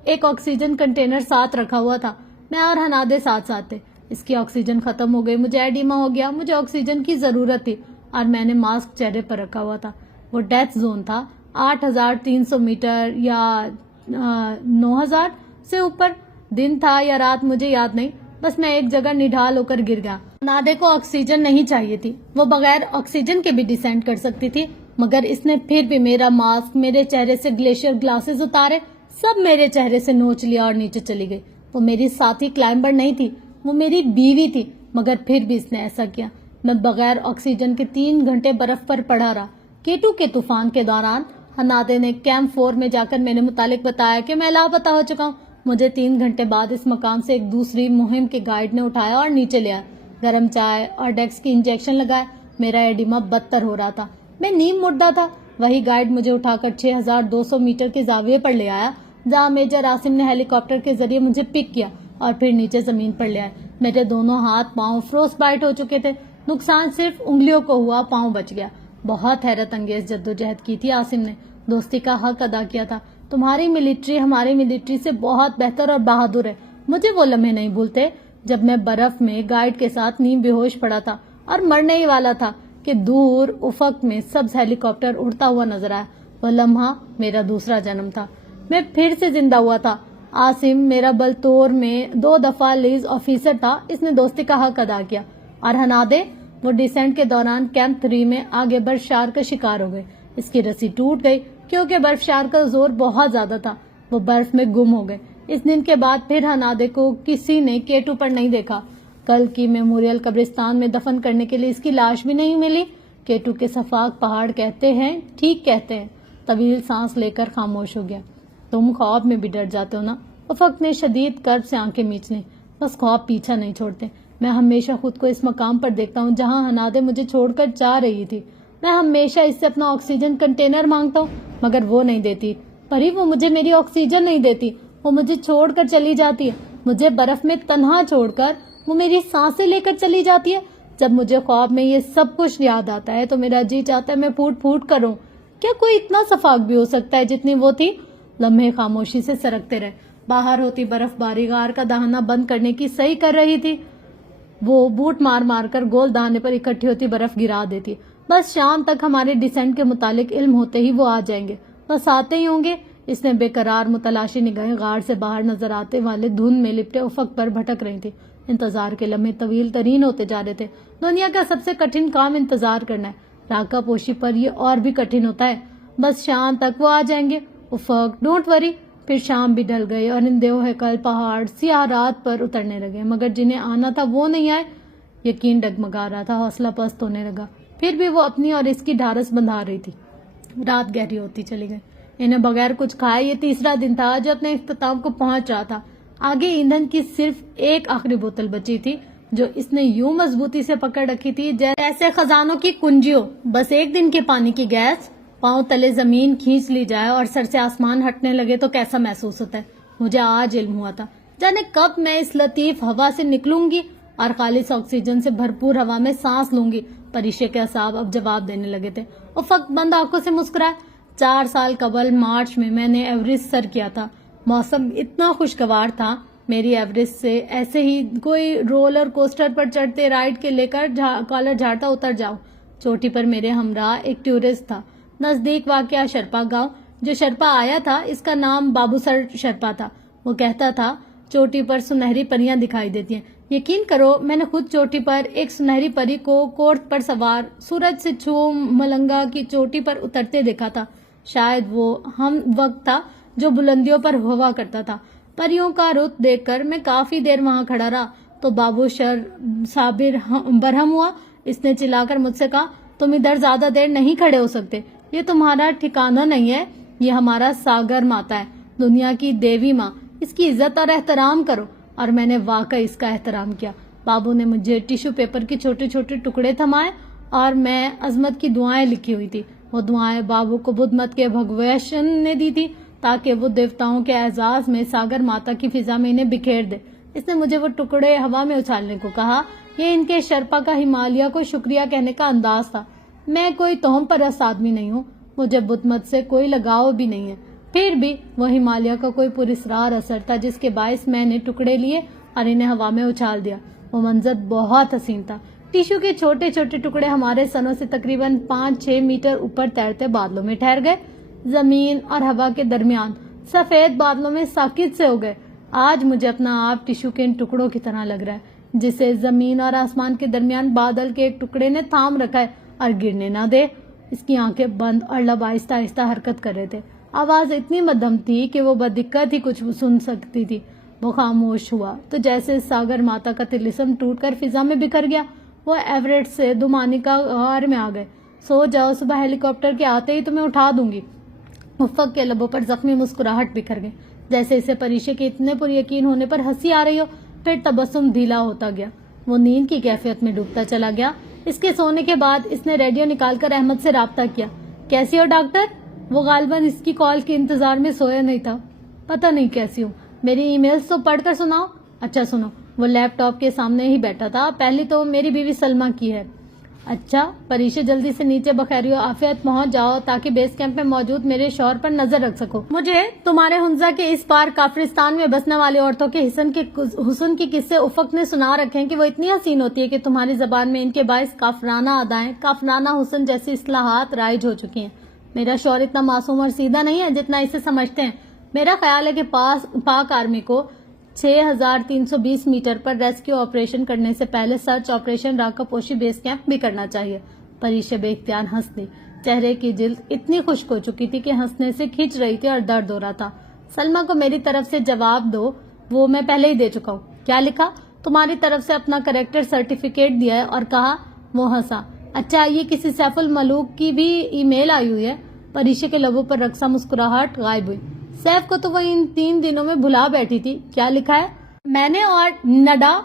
ایک آکسیجن کنٹینر ساتھ رکھا ہوا تھا. میں اور ہنادے ساتھ تھے. اس کی آکسیجن ختم ہو گئی. مجھے ایڈیما ہو گیا. مجھے آکسیجن کی ضرورت تھی اور میں نے ماسک چہرے پر رکھا ہوا تھا. وہ ڈیتھ زون تھا. 8300 میٹر یا 9000 سے اوپر. دن تھا یا رات مجھے یاد نہیں, بس میں ایک جگہ نڈھال ہو کر گر گیا. ہنادے کو آکسیجن نہیں چاہیے تھی. وہ بغیر آکسیجن کے بھی ڈیسینٹ کر سکتی تھی مگر اس نے پھر بھی میرا ماسک, میرے چہرے سے گلیشیئر گلاسز اتارے, سب میرے چہرے سے نوچ لیا اور نیچے چلی گئی. وہ میری ساتھی کلائمبر نہیں تھی, وہ میری بیوی تھی مگر پھر بھی اس نے ایسا کیا. میں بغیر آکسیجن کے 3 گھنٹے برف پر پڑا رہا. کیٹو کے طوفان کے دوران ہنادے نے کیمپ 4 میں جا کر میرے متعلق بتایا کہ میں لاپتہ ہو چکا ہوں. مجھے 3 گھنٹے بعد اس مقام سے ایک دوسری مہم کے گائیڈ نے اٹھایا اور نیچے لیا. گرم چائے اور ڈیکس کی انجیکشن لگایا. میرا ایڈیما بدتر ہو رہا تھا. میں نیم مردہ تھا. وہی گائیڈ مجھے اٹھا کر 6200 میٹر کے زاویے پر لے آیا جہاں میجر عاصم نے ہیلی کاپٹر کے ذریعے مجھے پک کیا اور پھر نیچے زمین پر لے آئے. میرے دونوں ہاتھ پاؤں فروسٹ بائٹ ہو چکے تھے. نقصان صرف انگلیوں کو ہوا, پاؤں بچ گیا. بہت حیرت انگیز جدوجہد کی تھی عاصم نے. دوستی کا حق ادا کیا تھا. تمہاری ملٹری ہماری ملٹری سے بہت بہتر اور بہادر ہے. مجھے وہ لمحے نہیں بھولتے جب میں برف میں گائیڈ کے ساتھ نیم بے ہوش پڑا تھا اور مرنے ہی والا تھا کہ دور افق میں سبز ہیلی کاپٹر اڑتا ہوا نظر آیا. وہ لمحہ میرا دوسرا جنم تھا. میں پھر سے زندہ ہوا تھا. عاصم میرا بلتور میں 2 دفعہ لیز آفیسر تھا. اس نے دوستی کا حق ادا کیا. اور ہنادے, وہ ڈیسینٹ کے دوران کیمپ 3 میں آگے برفشار کا شکار ہو گئے. اس کی رسی ٹوٹ گئی کیونکہ برفشار کا زور بہت زیادہ تھا. وہ برف میں گم ہو گئے. اس دن کے بعد پھر ہنادے کو کسی نے کیٹو پر نہیں دیکھا. کل کی میموریل قبرستان میں دفن کرنے کے لیے اس کی لاش بھی نہیں ملی. کیٹو کے سفاق پہاڑ کہتے ہیں, ٹھیک کہتے ہیں. طویل سانس لے کر خاموش ہو گیا. تم خواب میں بھی ڈر جاتے ہو نا؟ افق نے شدید کرب سے آنکھیں میچ لی. بس خواب پیچھا نہیں چھوڑتے. میں ہمیشہ خود کو اس مقام پر دیکھتا ہوں جہاں ہنادے مجھے چھوڑ کر جا رہی تھی. میں ہمیشہ اس سے اپنا آکسیجن کنٹینر مانگتا ہوں مگر وہ نہیں دیتی. پری, وہ مجھے میری آکسیجن نہیں دیتی. وہ مجھے چھوڑ کر چلی جاتی ہے. مجھے برف میں تنہا چھوڑ کر وہ میری سانسیں لے کر چلی جاتی ہے. جب مجھے خواب میں یہ سب کچھ یاد آتا ہے تو میرا جی چاہتا ہے میں پھوٹ پھوٹ کروں. کیا کوئی اتنا سفاق بھی ہو سکتا ہے جتنی وہ تھی؟ لمحے خاموشی سے سرکتے رہے. باہر ہوتی برف باری غار کا دہانہ بند کرنے کی صحیح کر رہی تھی. وہ بوٹ مار مار کر گول دہانے پر اکٹھی ہوتی برف گرا دیتی. بس شام تک ہمارے ڈیسینٹ کے متعلق علم ہوتے ہی وہ آ جائیں گے. بس آتے ہی ہوں گے. اس نے بے قرار متلاشی نگاہیں غار سے باہر نظر آتے والے دھند میں لپٹے افق پر بھٹک رہی تھی. انتظار کے لمحے طویل ترین ہوتے جا رہے تھے. دنیا کا سب سے کٹھن کام انتظار کرنا ہے. راکا پوشی پر یہ اور بھی کٹھن ہوتا ہے. بس شام تک وہ آ جائیں گے. افق, ڈونٹ وری, پھر شام بھی ڈل گئی اور ان دیوہکل پہاڑ سیاہ رات پر اترنے لگے، مگر جنہیں آنا تھا وہ نہیں آئے۔ یقین ڈگمگا رہا تھا، حوصلہ پست ہونے لگا، پھر بھی وہ اپنی اور اس کی ڈھارس بندھا رہی تھی۔ رات گہری ہوتی چلی گئی، انہیں بغیر کچھ کھائے یہ تیسرا دن تھا جو اپنے اختتام کو پہنچ رہا تھا۔ آگے ایندھن کی صرف ایک آخری بوتل بچی تھی جو اس نے یوں مضبوطی سے پکڑ رکھی تھی جیسے خزانوں کی کنجی ہو۔ بس ایک دن کے پانی کی گیس، پاؤں تلے زمین کھینچ لی جائے اور سر سے آسمان ہٹنے لگے تو کیسا محسوس ہوتا ہے۔ مجھے آج علم ہوا تھا، جانے کب میں اس لطیف ہوا سے نکلوں گی اور خالص آکسیجن سے بھرپور ہوا میں سانس لوں گی۔ پریشے کے اعصاب اب جواب دینے لگے تھے۔ افق بند آنکھوں سے مسکرایا۔ 4 سال قبل مارچ میں نے ایوریسٹ سر کیا تھا، موسم اتنا خوشگوار تھا، میری ایوریسٹ سے ایسے ہی کوئی رولر کوسٹر پر چڑھتے رائڈ کے لے کر کالر جھاڑتا اتر جاؤ۔ چوٹی پر میرے ہمراہ ایک ٹورسٹ تھا۔ نزدیک واقع شرپا گاؤں، جو شرپا آیا تھا اس کا نام بابو سر شرپا تھا۔ وہ کہتا تھا چوٹی پر سنہری پریاں دکھائی دیتی ہیں۔ یقین کرو میں نے خود چوٹی پر ایک سنہری پری کو کورت پر سوار سورج سے چھو ملنگا کی چوٹی پر اترتے دیکھا تھا۔ شاید وہ ہم وقت تھا جو بلندیوں پر ہوا کرتا تھا۔ پریوں کا رخ دیکھ کر میں کافی دیر وہاں کھڑا رہا تو بابو صابر برہم ہوا۔ اس نے چلا کر مجھ سے کہا تم ادھر زیادہ دیر نہیں کھڑے ہو سکتے، یہ تمہارا ٹھکانہ نہیں ہے، یہ ہمارا ساگر ماتا ہے، دنیا کی دیوی ماں، اس کی عزت اور احترام کرو۔ اور میں نے واقعی اس کا احترام کیا۔ بابو نے مجھے ٹیشو پیپر کے چھوٹے چھوٹے ٹکڑے تھمائے اور میں عظمت کی دعائیں لکھی ہوئی تھی۔ وہ دعائیں بابو کو بدھ مت کے بھگویشن نے دی تھی تاکہ وہ دیوتاؤں کے اعزاز میں ساگر ماتا کی فضا میں انہیں بکھیر دے۔ اس نے مجھے وہ ٹکڑے ہوا میں اچھالنے کو کہا۔ یہ ان کے شرپا کا ہمالیہ کو شکریہ کہنے کا انداز تھا۔ میں کوئی توہم پرست آدمی نہیں ہوں، مجھے بدھ مت سے کوئی لگاؤ بھی نہیں ہے، پھر بھی وہ ہمالیہ کا کوئی پراسرار اثر تھا جس کے باعث میں نے ٹکڑے لیے اور انہیں ہوا میں اچھال دیا۔ وہ منظر بہت حسین تھا۔ ٹیشو کے چھوٹے چھوٹے ٹکڑے ہمارے سنوں سے تقریباً 5-6 میٹر اوپر تیرتے بادلوں میں ٹھہر گئے، زمین اور ہوا کے درمیان سفید بادلوں میں ساکت سے ہو گئے۔ آج مجھے اپنا آپ ٹیشو کے ان ٹکڑوں کی طرح لگ رہا ہے جسے زمین اور آسمان کے درمیان بادل کے ایک ٹکڑے نے تھام رکھا ہے اور گرنے نہ دے۔ اس کی آنکھیں بند اور لب آہستہ آہستہ حرکت کر رہے تھے۔ آواز اتنی مدھم تھی کہ وہ بدقت ہی کچھ سن سکتی تھی۔ وہ خاموش ہوا تو جیسے ساگر ماتا کا طلسم ٹوٹ کر فضا میں بکھر گیا۔ وہ ایوریسٹ سے دومانیکا غار میں آ گئے۔ سو جاؤ، صبح ہیلی کاپٹر کے آتے ہی تمہیں اٹھا دوں گی۔ افق کے لبوں پر زخمی مسکراہٹ بکھر گئی، جیسے اسے پریشے کے اتنے پر یقین ہونے پر ہنسی آ رہی ہو۔ پھر تبسم ڈھیلا ہوتا گیا، وہ نیند کی کیفیت میں ڈوبتا چلا گیا۔ اس کے سونے کے بعد اس نے ریڈیو نکال کر احمد سے رابطہ کیا۔ کیسی ہو ڈاکٹر؟ وہ غالباً اس کی کال کے انتظار میں سویا نہیں تھا۔ پتہ نہیں کیسی ہوں، میری ای میلز تو پڑھ کر سناؤ۔ اچھا سنو، وہ لیپ ٹاپ کے سامنے ہی بیٹھا تھا۔ پہلی تو میری بیوی سلمہ کی ہے۔ اچھا، پریشے جلدی سے نیچے بخیر و عافیت پہنچ جاؤ تاکہ بیس کیمپ میں موجود میرے شوہر پر نظر رکھ سکو۔ مجھے تمہارے ہنزا کے اس پار کافرستان میں بسنے والی عورتوں کے حسن کے قصے افق نے سنا رکھے ہیں کہ وہ اتنی حسین ہوتی ہے کہ تمہاری زبان میں ان کے باعث کافرانہ ادائیں، کافرانہ حسن جیسی اصطلاحات رائج ہو چکی ہیں۔ میرا شوہر اتنا معصوم اور سیدھا نہیں ہے جتنا اسے سمجھتے ہیں۔ میرا خیال ہے کہ پاک آرمی کو 6320 میٹر پر ریسکیو آپریشن کرنے سے پہلے سرچ آپریشن راکا پوشی بیس کیمپ بھی کرنا چاہیے۔ پریشے بے اختیار ہنس دی۔ چہرے کی جلد اتنی خشک ہو چکی تھی کہ ہنسنے سے کھنچ رہی تھی اور درد ہو رہا تھا۔ سلمہ کو میری طرف سے جواب دو، وہ میں پہلے ہی دے چکا ہوں۔ کیا لکھا؟ تمہاری طرف سے اپنا کریکٹر سرٹیفکیٹ دیا ہے اور کہا۔ وہ ہنسا۔ اچھا، یہ کسی سیف الملوک کی بھی ای میل آئی ہوئی ہے؟ پریشے کے لبوں پر رقصہ مسکراہٹ غائب ہوئی۔ سیف کو تو وہ ان 3 دنوں میں بھلا بیٹھی تھی۔ کیا لکھا ہے؟ میں نے اور نیدا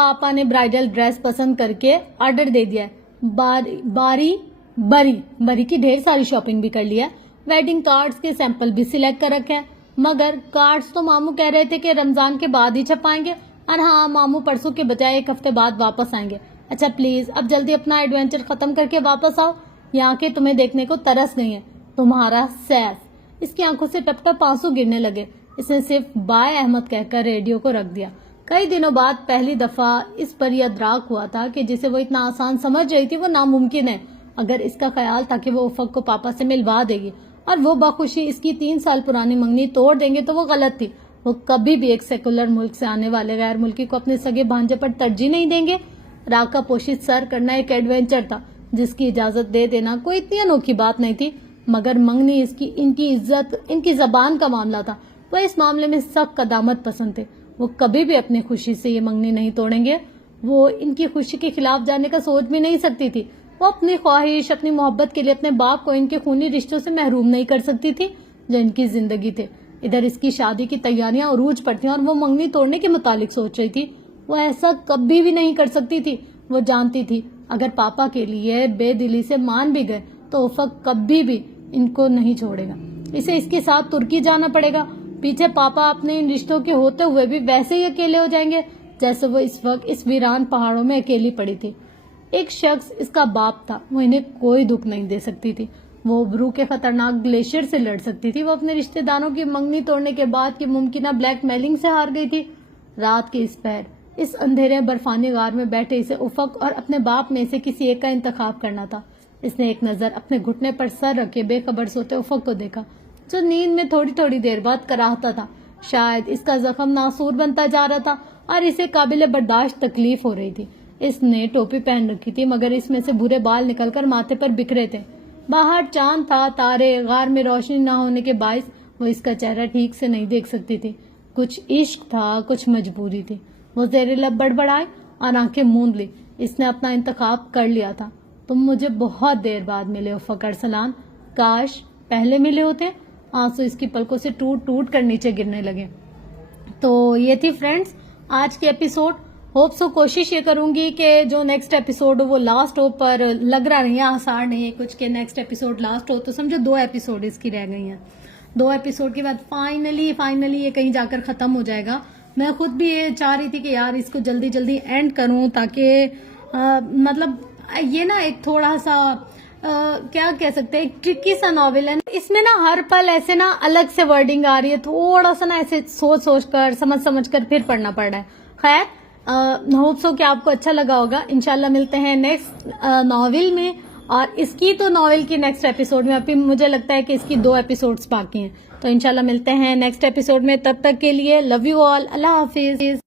آپا نے برائیڈل ڈریس پسند کر کے آرڈر دے دیا ہے۔ بری کی ڈھیر ساری شاپنگ بھی کر لیا۔ ویڈنگ کارڈز کے سیمپل بھی سلیکٹ کر رکھے ہیں، مگر کارڈز تو ماموں کہہ رہے تھے کہ رمضان کے بعد ہی چھپائیں گے، اور ہاں، ماموں پرسوں کے بجائے 1 ہفتے بعد واپس آئیں گے۔ اچھا پلیز اب جلدی اپنا ایڈونچر ختم کر کے واپس آؤ، یہاں کے تمہیں دیکھنے کو ترس گئی ہیں۔ تمہارا سیف۔ اس کی آنکھوں سے ٹپ ٹپ آنسو گرنے لگے۔ اس نے صرف بائے احمد کہہ کر ریڈیو کو رکھ دیا۔ کئی دنوں بعد پہلی دفعہ اس پر یہ ادراک ہوا تھا کہ جسے وہ اتنا آسان سمجھ رہی تھی وہ ناممکن ہے۔ اگر اس کا خیال تھا کہ وہ افق کو پاپا سے ملوا دے گی اور وہ بخوشی اس کی 3 سال پرانی منگنی توڑ دیں گے تو وہ غلط تھی۔ وہ کبھی بھی ایک سیکولر ملک سے آنے والے غیر ملکی کو اپنے سگے بھانجے پر ترجیح نہیں دیں گے۔ راکا پوشی سر کرنا ایک ایڈونچر تھا جس کی اجازت دے دینا کوئی اتنی انوکھی بات نہیں تھی۔ مگر منگنی ان کی عزت، ان کی زبان کا معاملہ تھا. وہ اس معاملے میں سخت قدامت پسند تھے. وہ کبھی بھی اپنی خوشی سے یہ منگنی نہیں توڑیں گے. وہ ان کی خوشی کے خلاف جانے کا سوچ بھی نہیں سکتی تھی. وہ اپنی خواہش، اپنی محبت کے لیے اپنے باپ کو ان کے خونی رشتوں سے محروم نہیں کر سکتی تھی جو ان کی زندگی تھے. ادھر اس کی شادی کی تیاریاں عروج پر تھیں اور وہ منگنی توڑنے کے متعلق سوچ رہی تھی. وہ ایسا کبھی بھی نہیں کر سکتی تھی. وہ جانتی تھی اگر پاپا کے لیے بے دلی سے مان بھی گئے تو افق کبھی بھی ان کو نہیں چھوڑے گا. اسے اس کے ساتھ ترکی جانا پڑے گا. پیچھے پاپا اپنے ان رشتوں کے ہوتے ہوئے بھی ویسے ہی اکیلے ہو جائیں گے جیسے وہ اس وقت اس ویران پہاڑوں میں اکیلی پڑی تھی. ایک شخص اس کا باپ تھا. وہ انہیں کوئی دکھ نہیں دے سکتی تھی. وہ ابرو کے خطرناک گلیشیئر سے لڑ سکتی تھی. وہ اپنے رشتہ داروں کی منگنی توڑنے کے بعد کی ممکنہ بلیک میلنگ سے ہار گئی تھی. رات کے اس پہر اس اندھیرے برفانی غار میں بیٹھے اسے افق اور اپنے باپ میں سے کسی ایک کا انتخاب کرنا تھا. اس نے ایک نظر اپنے گھٹنے پر سر رکھے بے خبر سوتے افق کو دیکھا جو نیند میں تھوڑی تھوڑی دیر بعد کراہتا تھا. شاید اس کا زخم ناسور بنتا جا رہا تھا اور اسے قابل برداشت تکلیف ہو رہی تھی. اس نے ٹوپی پہن رکھی تھی مگر اس میں سے برے بال نکل کر ماتھے پر بکھرے تھے. باہر چاند تھا، تارے، غار میں روشنی نہ ہونے کے باعث وہ اس کا چہرہ ٹھیک سے نہیں دیکھ سکتی تھی. کچھ عشق تھا، کچھ مجبوری تھی. وہ زیر لب بڑبڑائے اور آنکھیں موند لی. اس نے اپنا انتخاب کر لیا تھا. تم مجھے بہت دیر بعد ملے افق ارسلان. کاش پہلے ملے ہوتے. آنسو اس کی پلکوں سے ٹوٹ ٹوٹ کر نیچے گرنے لگے. تو یہ تھی فرینڈز آج کی ایپیسوڈ. ہوپ سو کوشش یہ کروں گی کہ جو نیکسٹ ایپیسوڈ ہو وہ لاسٹ ہو، پر لگ رہا نہیں ہے، آسان نہیں ہے کچھ کہ نیکسٹ ایپیسوڈ لاسٹ ہو. تو سمجھو 2 ایپیسوڈ اس کی رہ گئی ہیں. 2 ایپیسوڈ کے بعد فائنلی یہ کہیں جا کر ختم ہو جائے گا. میں خود بھی یہ چاہ رہی تھی کہ یار اس کو جلدی جلدی اینڈ کروں تاکہ مطلب یہ نا ایک تھوڑا سا کیا کہہ سکتے ہیں، ایک ٹرکی سا ناول ہے. اس میں نا ہر پل ایسے نا الگ سے ورڈنگ آ رہی ہے، تھوڑا سا نا ایسے سوچ کر سمجھ کر پھر پڑھنا پڑ رہا ہے. خیر ہوپ سو کہ آپ کو اچھا لگا ہوگا. انشاءاللہ ملتے ہیں نیکسٹ ناول میں، اور اس کی تو ناول کی نیکسٹ ایپیسوڈ میں. ابھی مجھے لگتا ہے کہ اس کی 2 ایپیسوڈز باقی ہیں. تو انشاءاللہ ملتے ہیں نیکسٹ ایپیسوڈ میں. تب تک کے لیے لو یو آل. اللہ حافظ.